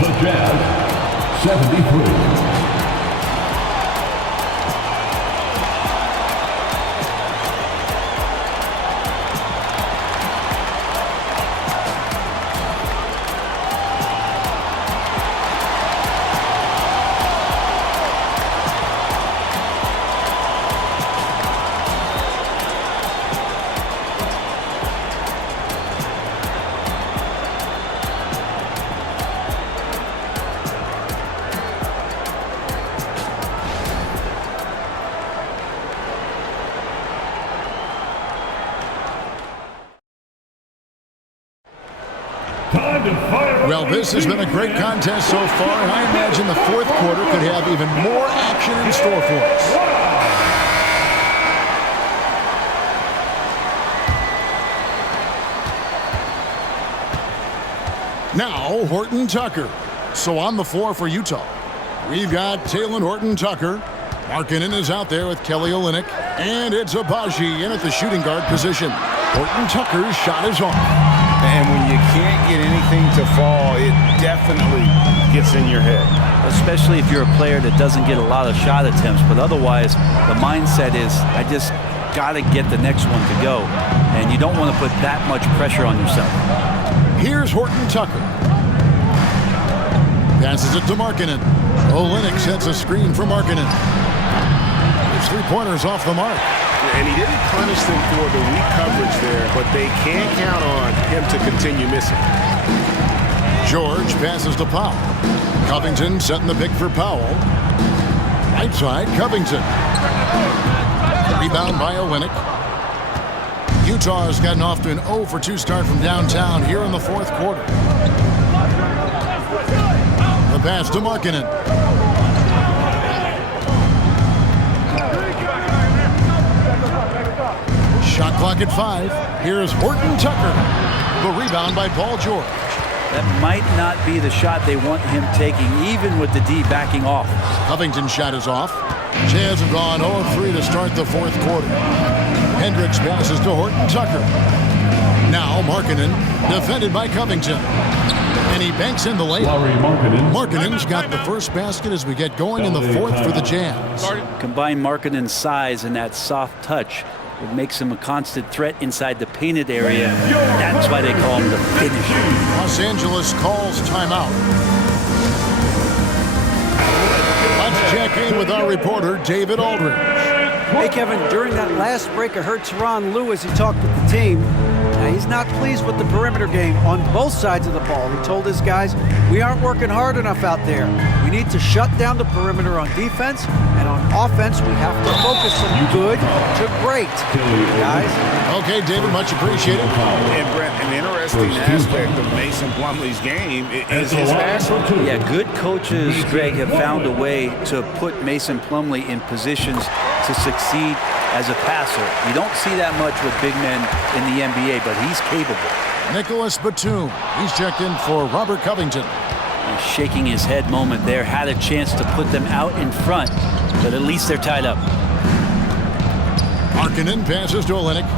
The Jazz, 73. Well, this has been a great contest so far, and I imagine the fourth quarter could have even more action in store for us. Now, Horton Tucker. So on the floor for Utah, we've got Talen Horton Tucker. Markkanen is out there with Kelly Olynyk, and it's Abaji in at the shooting guard position. Horton Tucker's shot is off. And when you can't get anything to fall, it definitely gets in your head. Especially if you're a player that doesn't get a lot of shot attempts, but otherwise the mindset is, I just got to get the next one to go. And you don't want to put that much pressure on yourself. Here's Horton Tucker. Passes it to Markkanen. Olynyk sets a screen for Markkanen. His three-pointers off the mark. And he didn't punish them for the weak coverage there, but they can't count on him to continue missing. George passes to Powell. Covington setting the pick for Powell. Right side, Covington. Rebound by Olynyk. Utah has gotten off to an 0 for 2 start from downtown here in the fourth quarter. The pass to Markkanen. Shot clock at 5. Here's Horton Tucker. The rebound by Paul George. That might not be the shot they want him taking, even with the D backing off. Covington's shot is off. Jazz have gone 0 of 3 to start the fourth quarter. Hendricks passes to Horton Tucker. Now Markkanen, defended by Covington. And he banks in the layup. Markkanen's got the first basket as we get going in the fourth for the Jazz. Combine Markkanen's size and that soft touch. It makes him a constant threat inside the painted area. That's why they call him the finisher. Los Angeles calls timeout. Let's check in with our reporter, David Aldridge. Hey, Kevin, during that last break, I heard Tyronn Lue as he talked with the team. Now, he's not pleased with the perimeter game on both sides of the ball. He told his guys, we aren't working hard enough out there. We need to shut down the perimeter on defense, and on offense, we have to focus from good to great. Guys? Okay, David, much appreciated. And Brent, an interesting aspect of Mason Plumlee's game is his fast one. Yeah, good coaches, Greg, have found a way to put Mason Plumlee in positions to succeed as a passer. You don't see that much with big men in the NBA, but he's capable. Nicholas Batum, he's checked in for Robert Covington. And shaking his head moment there, had a chance to put them out in front, but at least they're tied up. Markkanen passes to Olynyk.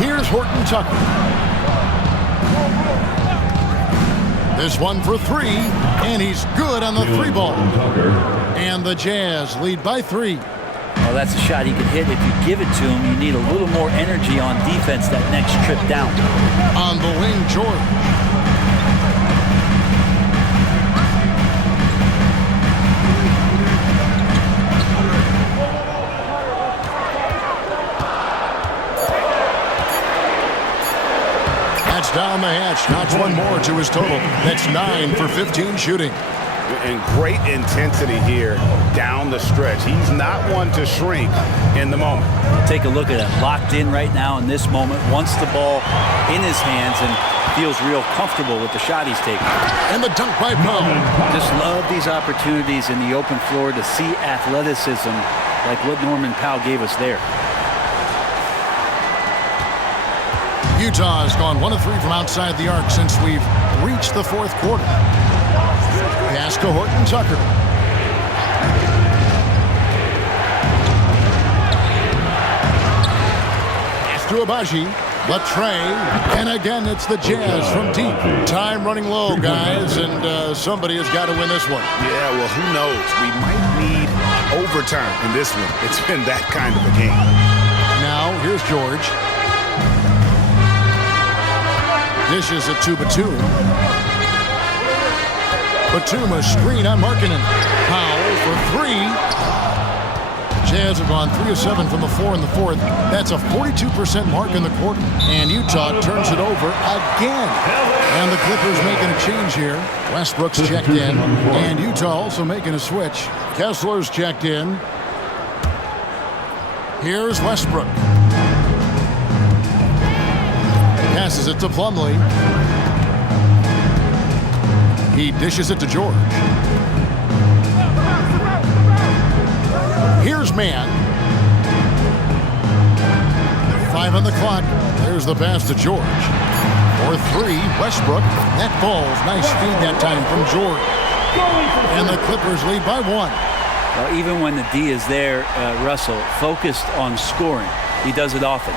Here's Horton Tucker. This one for 3, and he's good on the 3 ball. And the Jazz lead by 3. Well, that's a shot he could hit. If you give it to him, you need a little more energy on defense that next trip down. On the wing, George. That's down the hatch. Knocks one more to his total. That's 9 for 15 shooting. And great intensity here down the stretch. He's not one to shrink in the moment. Take a look at it. Locked in right now in this moment. Wants the ball in his hands and feels real comfortable with the shot he's taking. And the dunk by Poe. Just love these opportunities in the open floor to see athleticism like what Norman Powell gave us there. Utah has gone 1 of 3 from outside the arc since we've reached the fourth quarter. Pass to Horton Tucker. Pass to Abaji. Latrey. And again, it's the Jazz from deep. Time running low, guys, and somebody has got to win this one. Yeah, well, who knows? We might need overtime in this one. It's been that kind of a game. Now, here's George. Dishes it to Batum. Batum, a screen on Markkanen. Powell for 3. Jazz have gone 3 of 7 from the floor in the fourth. That's a 42% mark in the quarter. And Utah turns it over again. And the Clippers making a change here. Westbrook's checked in. And Utah also making a switch. Kessler's checked in. Here's Westbrook. Passes it to Plumlee. He dishes it to George. Here's Mann. 5 on the clock. There's the pass to George. For 3, Westbrook. That falls. Nice feed that time from George. And the Clippers lead by 1. Well, even when the D is there, Russell, focused on scoring, he does it often.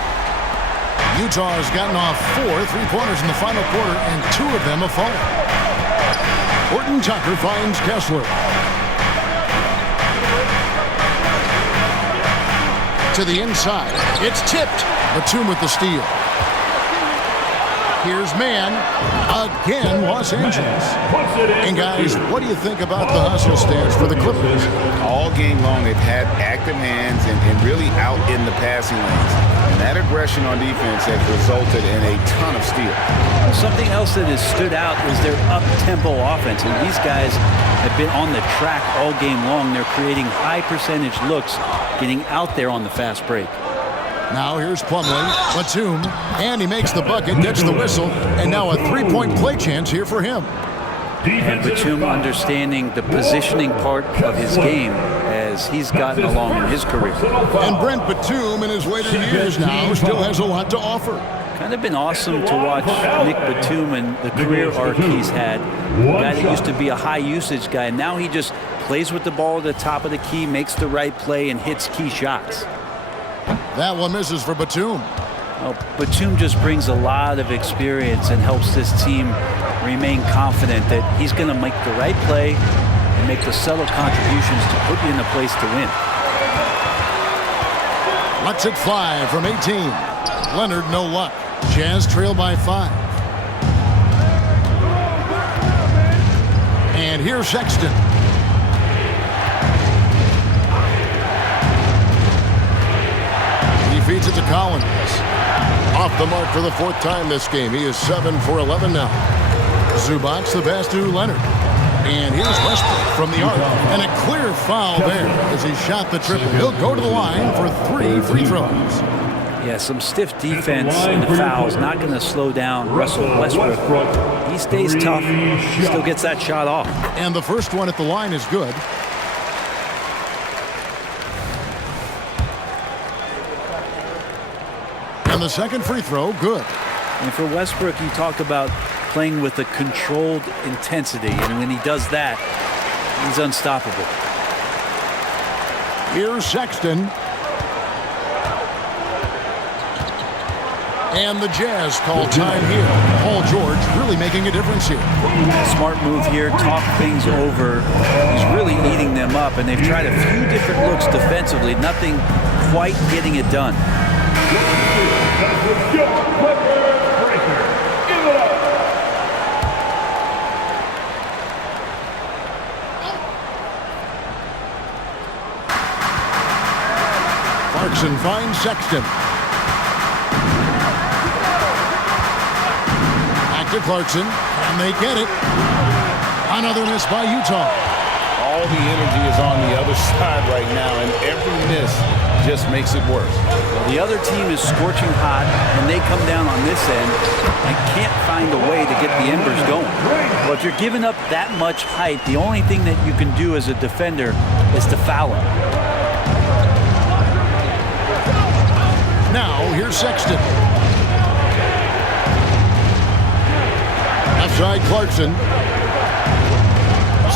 Utah has gotten off 4 3-pointers in the final quarter, and 2 of them have fallen. Horton Tucker finds Kessler. To the inside. It's tipped. Batum with the steal. Here's Mann. Again, Los Angeles. And guys, what do you think about the hustle stance for the Clippers? All game long, they've had active hands and really out in the passing lanes. And that aggression on defense has resulted in a ton of steals. Something else that has stood out is their up-tempo offense. And these guys have been on the track all game long. They're creating high percentage looks, getting out there on the fast break. Now here's Plumlee, Batum, and he makes the bucket, gets the whistle, and now a three-point play chance here for him. And Batum understanding the positioning part of his game as he's gotten along in his career. And Brent Batum in his later years now still has a lot to offer. Kind of been awesome to watch Nick Batum and the career arc he's had. A guy that used to be a high usage guy. Now he just plays with the ball at the top of the key, makes the right play, and hits key shots. That one misses for Batum. Well, Batum just brings a lot of experience and helps this team remain confident that he's going to make the right play and make the subtle contributions to put you in a place to win. Lets it fly from 18. Leonard, no luck. Jazz trail by 5. And here's Sexton. He feeds it to Collins. Off the mark for the 4th time this game. He is 7 for 11 now. Zubac the pass to Leonard. And here's Westbrook from the arc. And a clear foul there as he shot the triple. He'll go to the line for 3 free throws. Yeah, some stiff defense and the fouls. Not going to slow down Russell Westbrook. He stays tough. He still gets that shot off. And the first one at the line is good. And the second free throw, good. And for Westbrook, you talk about playing with a controlled intensity. And when he does that, he's unstoppable. Here's Sexton. And the Jazz call time here. Paul George really making a difference here. Smart move here. Talk things over. He's really eating them up. And they've tried a few different looks defensively. Nothing quite getting it done. Clarkson finds Sexton. Back to Clarkson, and they get it. Another miss by Utah. All the energy is on the other side right now, and every miss just makes it worse. Well, the other team is scorching hot, and they come down on this end and can't find a way to get the embers going. Well, if you're giving up that much height, the only thing that you can do as a defender is to foul him. Now, here's Sexton. Outside Clarkson.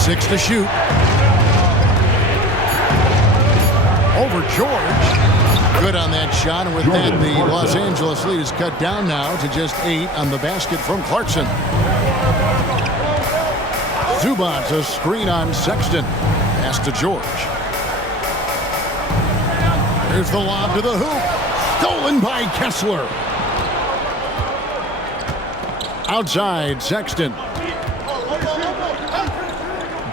6 to shoot. Over George. Good on that shot, and with that, the Los Angeles lead is cut down now to just 8 on the basket from Clarkson. Zubac, a screen on Sexton. Pass to George. Here's the lob to the hoop. Stolen by Kessler. Outside, Sexton.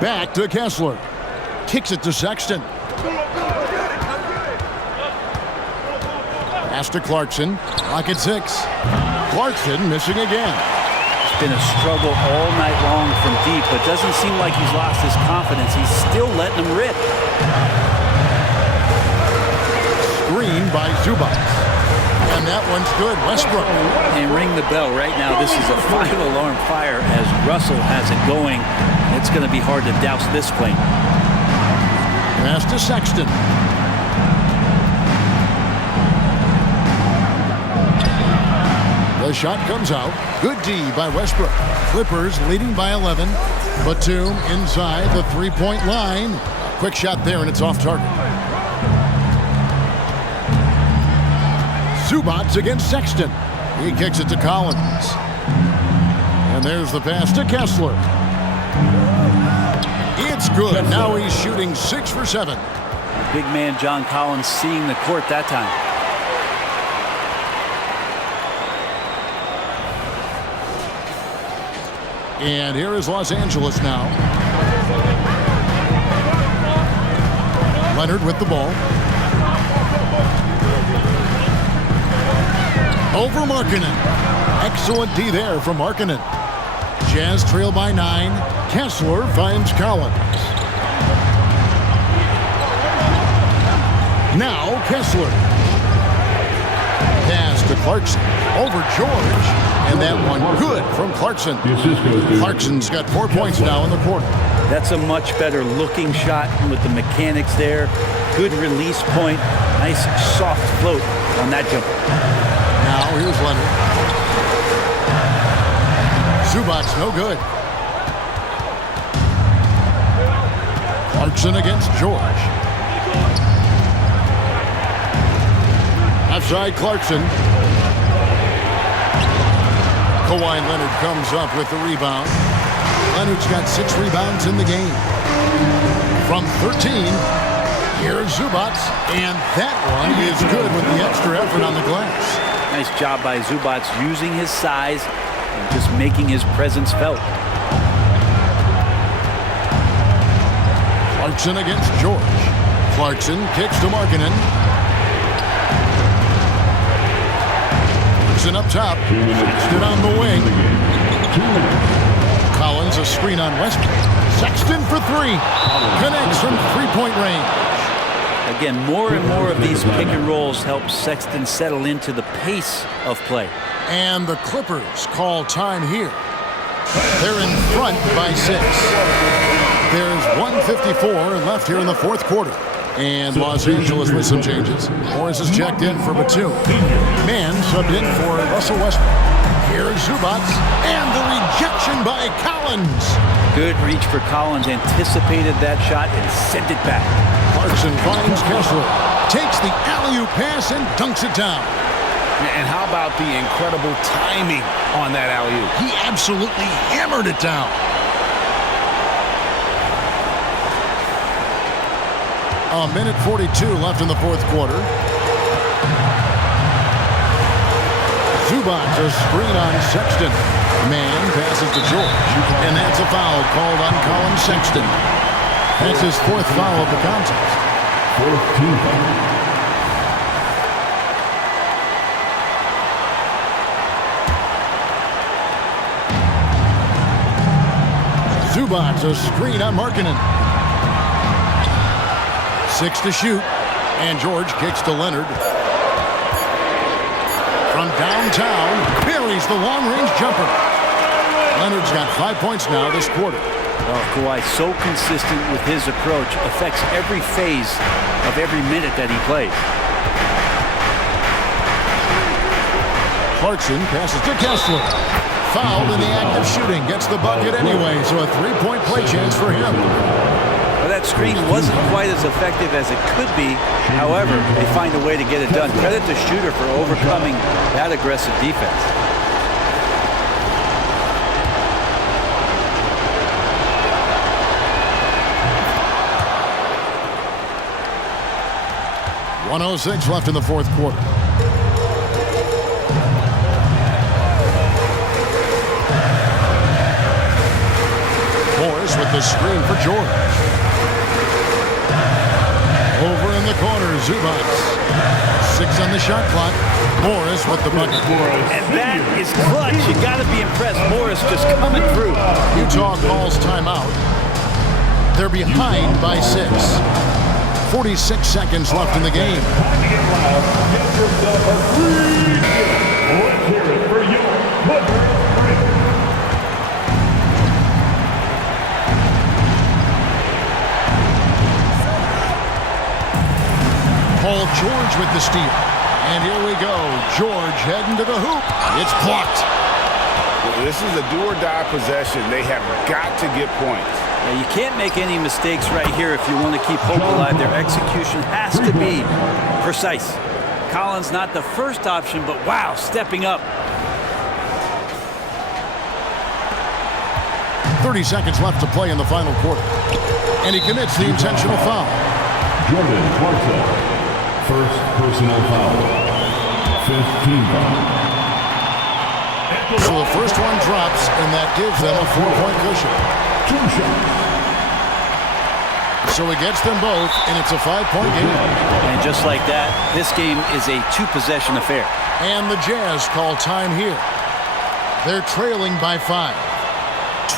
Back to Kessler. Kicks it to Sexton. Pass to Clarkson. Clock at 6. Clarkson missing again. It's been a struggle all night long from deep, but doesn't seem like he's lost his confidence. He's still letting them rip. Screen by Zubac. And that one's good. Westbrook. And ring the bell right now. This is a 5-alarm fire as Russell has it going. It's going to be hard to douse this flame. Pass to Sexton. The shot comes out. Good D by Westbrook. Clippers leading by 11. Batum inside the three-point line. A quick shot there, and it's off target. Zubac against Sexton. He kicks it to Collins. And there's the pass to Kessler. It's good. Now he's shooting 6 for 7. Big man John Collins seeing the court that time. And here is Los Angeles now. Leonard with the ball. Over Markkanen. Excellent D there from Markkanen. Jazz trail by 9. Kessler finds Collins. Now Kessler. Pass to Clarkson. Over George. And that one good from Clarkson. Clarkson's got 4 points now in the quarter. That's a much better looking shot with the mechanics there. Good release point. Nice soft float on that jumper. Now here's Leonard. Zubac no good. Clarkson against George. Outside Clarkson. Kawhi Leonard comes up with the rebound. Leonard's got 6 rebounds in the game. From 13, here's Zubac, and that one is good with the extra effort on the glass. Nice job by Zubac using his size and just making his presence felt. Clarkson against George. Clarkson kicks to Markkanen. Clarkson up top. Sexton on the wing. Collins a screen on Westbrook. Sexton for 3. Connects from 3-point range. Again, more and more of these pick and rolls help Sexton settle into the pace of play. And the Clippers call time here. They're in front by 6. There's 1:54 left here in the fourth quarter. And Los Angeles with some changes. Morris is checked in for Batum. Mann subbed in for Russell Westbrook. Here's Zubac, and the rejection by Collins. Good reach for Collins, anticipated that shot and sent it back. Clarkson finds Kessler, takes the alley-oop pass and dunks it down. And how about the incredible timing on that alley-oop? He absolutely hammered it down. A minute 42 left in the fourth quarter. Zubac a screen on Sexton. Mann passes to George. And that's a foul called on Colin Sexton. That's his 4th foul of the contest. 4th team foul. Zubac a screen on Markkanen. 6 to shoot. And George kicks to Leonard. From downtown, buries the long-range jumper. Leonard's got 5 points now this quarter. Oh, Kawhi so consistent with his approach, affects every phase of every minute that he plays. Clarkson passes to Kessler. Fouled in the act of shooting. Gets the bucket anyway, so a 3-point play chance for him. Well, that screen wasn't quite as effective as it could be. However, they find a way to get it done. Credit to Shooter for overcoming that aggressive defense. .106 left in the fourth quarter. Morris with the screen for George. Over in the corner, Zubac. 6 on the shot clock. Morris with the bucket. And that is clutch. You got to be impressed. Morris just coming through. Utah calls timeout. They're behind by 6. 46 seconds left in the game. Paul George with the steal. And here we go. George heading to the hoop. It's blocked. Well, this is a do-or-die possession. They have got to get points. Now, you can't make any mistakes right here if you want to keep hope alive. Their execution has to be precise. Collins not the first option, but wow, stepping up. 30 seconds left to play in the final quarter. And he commits the intentional foul. Jordan Clarkson. First personal foul. 5th team foul. So the first one drops, and that gives them a 4-point cushion. 2 shots. So he gets them both, and it's a 5-point game. And just like that, this game is a 2-possession affair. And the Jazz call time here. They're trailing by 5.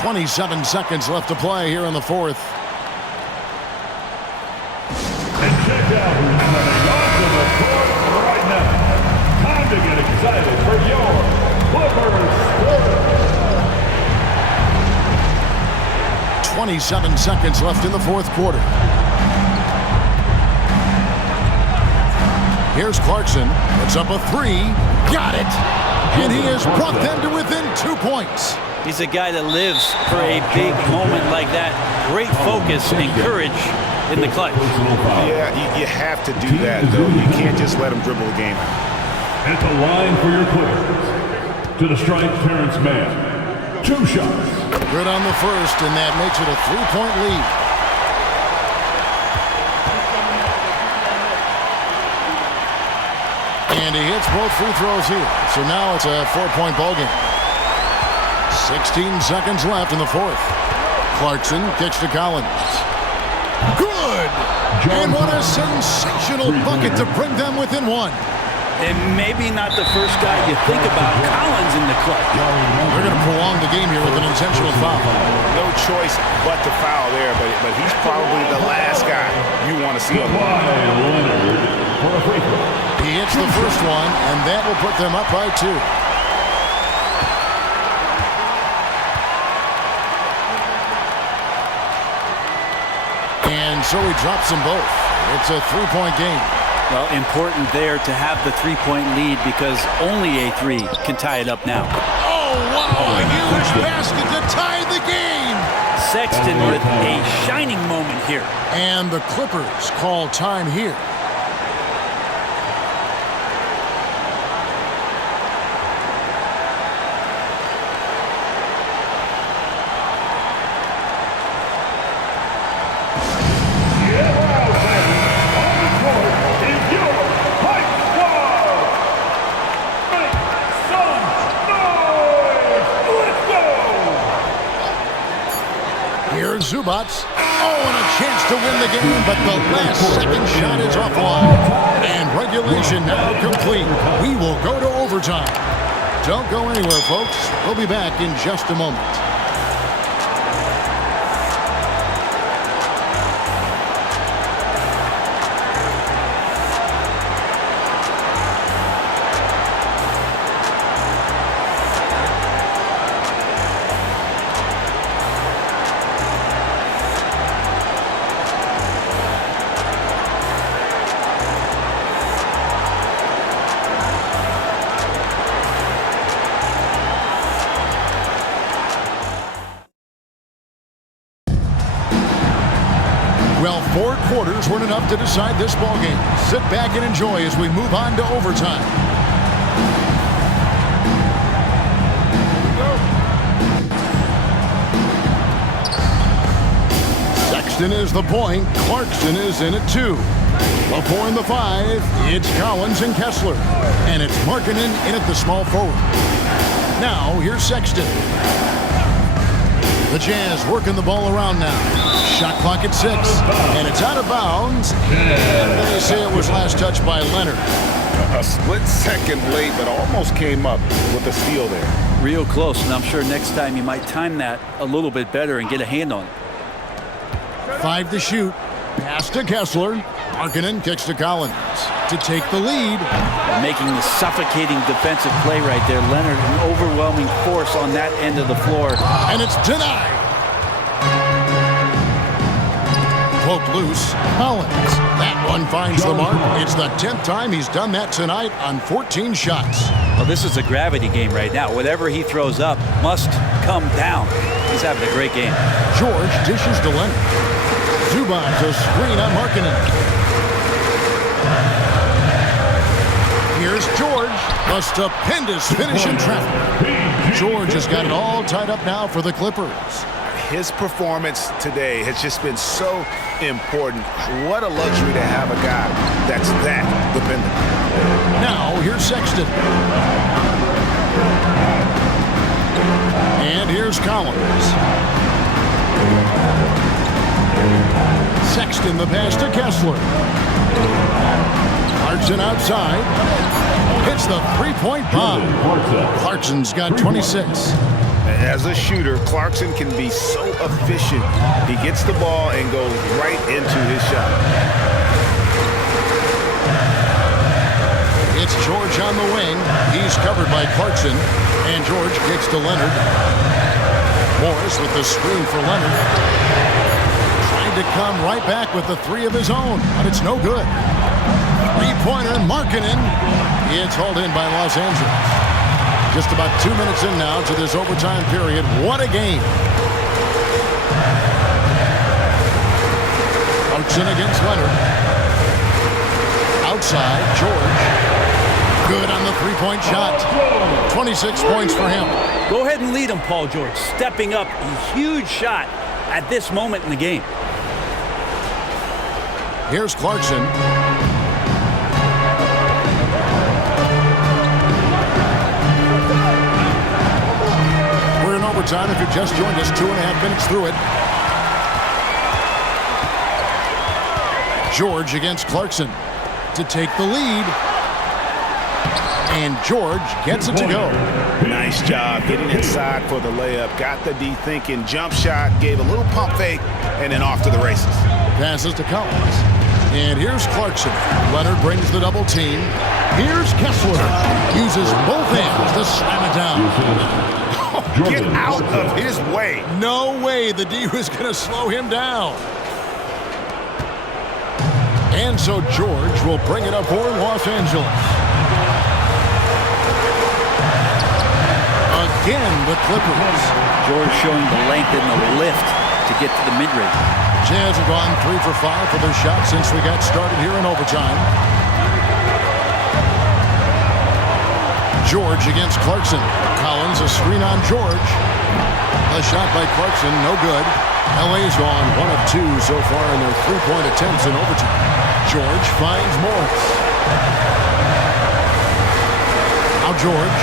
27 seconds left to play here in the fourth. And check out who's coming onto the court right now. Time to get excited for your Clippers score. 27 seconds left in the fourth quarter. Here's Clarkson. Puts up a three. Got it. And he has brought them to within 2 points. He's a guy that lives for a big moment like that. Great focus and courage in the clutch. Yeah, you have to do that, though. You can't just let him dribble the game out. At the line for your Clippers. To the strike, Terrence Mann. 2 shots. Good on the first, and that makes it a 3-point lead. And he hits both free throws here. So now it's a 4-point ball game. 16 seconds left in the fourth. Clarkson kicks to Collins. Good! And what a sensational bucket to bring them within one. And maybe not the first guy you think about. Collins in the clutch. They're going to prolong the game here with an intentional foul. No choice but to foul there, but he's probably the last guy you want to see on the line. He hits the first one, and that will put them up by 2. And so he drops them both. It's a 3-point game. Well, important there to have the 3-point lead because only a 3 can tie it up now. Oh, wow! A huge basket to tie the game! Sexton with a shining moment here. And the Clippers call time here. Zubats. Oh, and a chance to win the game, but the last second shot is offline. And regulation now complete. We will go to overtime. Don't go anywhere, folks. We'll be back in just a moment. Well, 4 quarters weren't enough to decide this ballgame. Sit back and enjoy as we move on to overtime. Sexton is the point. Clarkson is in at 2. The 4 and the 5. It's Collins and Kessler. And it's Markkanen in at the small forward. Now, here's Sexton. The Jazz working the ball around now. Shot clock at 6. And it's out of bounds. And they say it was last touched by Leonard. A split second late, but almost came up with a steal there. Real close, and I'm sure next time you might time that a little bit better and get a hand on it. 5 to shoot. Pass to Kessler. Markkanen kicks to Collins to take the lead. Making the suffocating defensive play right there. Leonard, an overwhelming force on that end of the floor. And it's denied. Poked loose. Collins. That one finds the mark. It's the 10th time he's done that tonight on 14 shots. Well, this is a gravity game right now. Whatever he throws up must come down. He's having a great game. George dishes to Leonard. Zubats a screen on Markkanen. Here's George. A stupendous finish in traffic. George has got it all tied up now for the Clippers. His performance today has just been so important. What a luxury to have a guy that's that dependent. Now, here's Sexton. And here's Collins. Sexton the pass to Kessler. Clarkson outside. Hits the three-point bomb. Clarkson's got 26. As a shooter, Clarkson can be so efficient. He gets the ball and goes right into his shot. It's George on the wing. He's covered by Clarkson. And George kicks to Leonard. Morris with the screen for Leonard. Trying to come right back with the three of his own, but it's no good. Three-pointer, Markkanen. It's hauled in by Los Angeles. Just about 2 minutes in now to this overtime period. What a game. Clarkson against Leonard. Outside, George. Good on the three-point shot. 26 points for him. Go ahead and lead him, Paul George. Stepping up, a huge shot at this moment in the game. Here's Clarkson. We're in overtime. If you just joined us, 2.5 minutes through it. George against Clarkson to take the lead. And George gets it to go. Nice job getting inside for the layup. Got the D thinking. Jump shot. Gave a little pump fake. And then off to the races. Passes to Collins. And here's Clarkson. Leonard brings the double team. Here's Kessler. Uses both hands to slam it down. Get out of his way. No way the D was going to slow him down. And so George will bring it up for Los Angeles. Again, the Clippers. George showing the length and the lift to get to the mid-range. Jazz have gone 3 for 5 for their shot since we got started here in overtime. George against Clarkson. Collins, a screen on George. A shot by Clarkson, no good. LA's gone 1 of 2 so far in their three-point attempts in overtime. George finds Morris. Now George.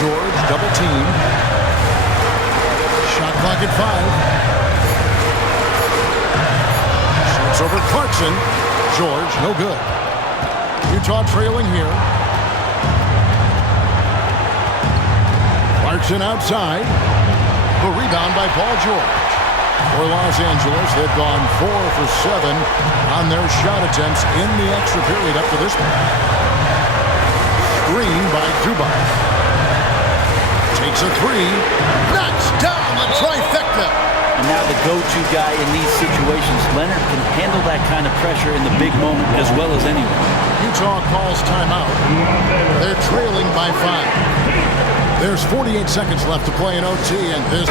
George, double team. Shot clock at 5. Shoots over Clarkson. George, no good. Utah trailing here. Clarkson outside. The rebound by Paul George. For Los Angeles, they've gone 4 for 7 on their shot attempts in the extra period up to this point. Screen by Zubac. Takes a three. Knocks down the trifecta. And now the go-to guy in these situations. Leonard can handle that kind of pressure in the big moment as well as anyone. Utah calls timeout. They're trailing by 5. There's 48 seconds left to play in OT, and this...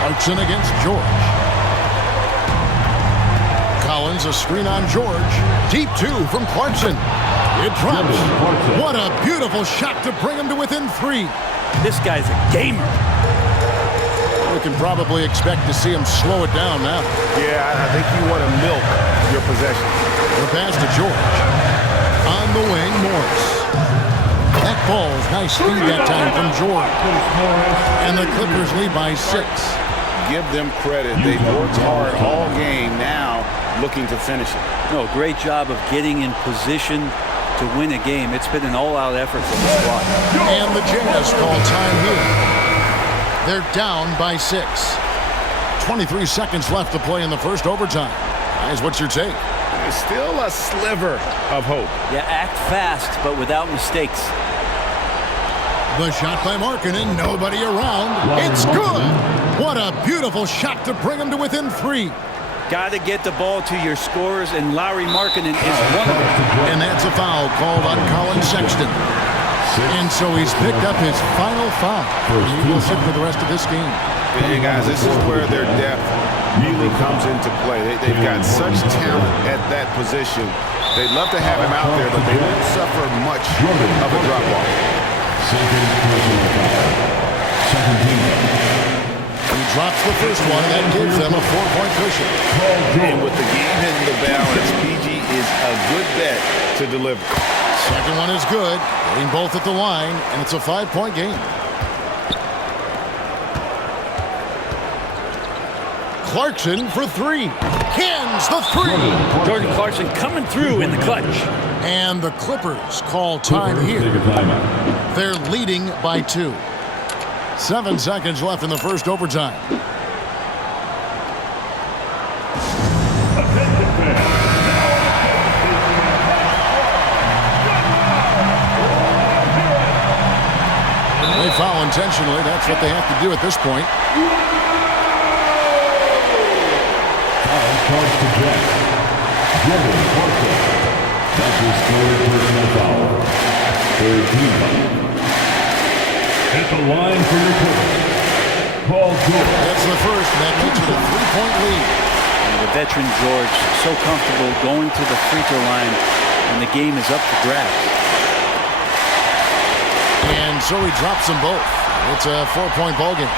Clarkson against George. Collins, a screen on George. Deep 2 from Clarkson. It drops. What a beautiful shot to bring him to within 3. This guy's a gamer. We can probably expect to see him slow it down now. Yeah, I think you want to milk your possession. The pass to George. On the wing, Morris. That ball's nice speed that time from George. And the Clippers lead by 6. Give them credit. They've worked hard all game, now looking to finish it. No, great job of getting in position to win a game. It's been an all-out effort from the squad. And the Jazz call time here. They're down by 6. 23 seconds left to play in the first overtime. Guys, what's your take? There's still a sliver of hope. Yeah, act fast, but without mistakes. The shot by Markkanen, nobody around. It's good. What a beautiful shot to bring him to within 3. Got to get the ball to your scorers, and Lauri Markkanen is one of them. And that's a foul called on Colin Sexton. And so he's picked up his final foul. He will sit for the rest of this game. Hey guys, this is where their depth really comes into play. They've got such talent at that position. They'd love to have him out there, but they won't suffer much of a drop-off. He drops the first one. That gives them a 4-point cushion. And with the game in the balance, PG is a good bet to deliver. Second one is good. Getting both at the line, and it's a 5-point game. Clarkson for three. Cans the three. Jordan Clarkson coming through in the clutch. And the Clippers call time here. They're leading by 2. 7 seconds left in the first overtime. They foul intentionally. That's what they have to do at this point. That's his third personal foul. Third team foul. At the line for your Clippers, Paul George. That's the first, and that makes it a 3-point lead. And the veteran George so comfortable going to the free throw line, and the game is up for grabs. And so he drops them both. It's a 4-point ball game.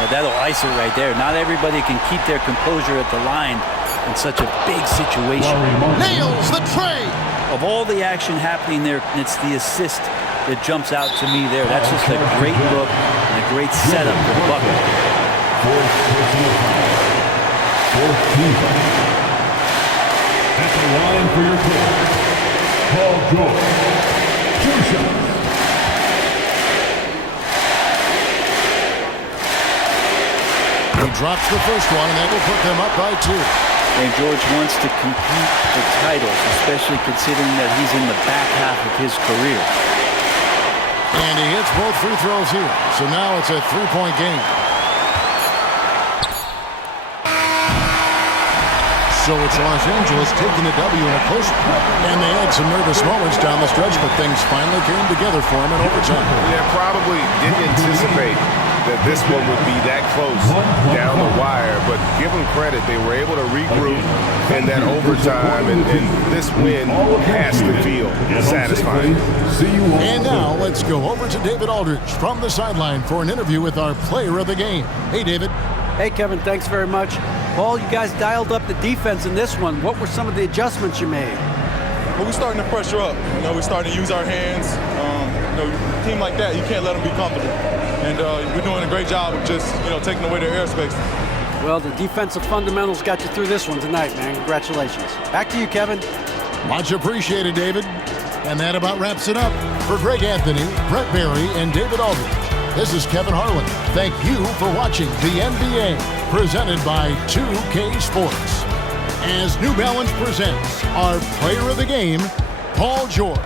Well, that'll ice it right there. Not everybody can keep their composure at the line in such a big situation. Nails the tray. Of all the action happening there, it's the assist that jumps out to me there. That's just a great look and a great setup for the bucket. Fourth personal foul. Fourth team foul. At the line for your Clippers, Paul George. 2 shots. He drops the first one, and that will put them up by 2. And George wants to compete for titles, especially considering that he's in the back half of his career. And he hits both free throws here. So now it's a 3-point game. So it's Los Angeles taking the W in a close one. And they had some nervous moments down the stretch, but things finally came together for them in overtime. Yeah, probably didn't anticipate that this one would be that close down the wire, but give them credit. They were able to regroup in that overtime, and this win has to feel satisfying. And now let's go over to David Aldridge from the sideline for an interview with our player of the game. Hey, David. Hey, Kevin, thanks very much. Paul, you guys dialed up the defense in this one. What were some of the adjustments you made? Well, we're starting to pressure up. We're starting to use our hands. A team like that, you can't let them be comfortable. And we're doing a great job of just, taking away their airspace. Well, the defensive fundamentals got you through this one tonight, man. Congratulations. Back to you, Kevin. Much appreciated, David. And that about wraps it up. For Greg Anthony, Brett Barry, and David Aldridge, this is Kevin Harlan. Thank you for watching the NBA, presented by 2K Sports. As New Balance presents our player of the game, Paul George.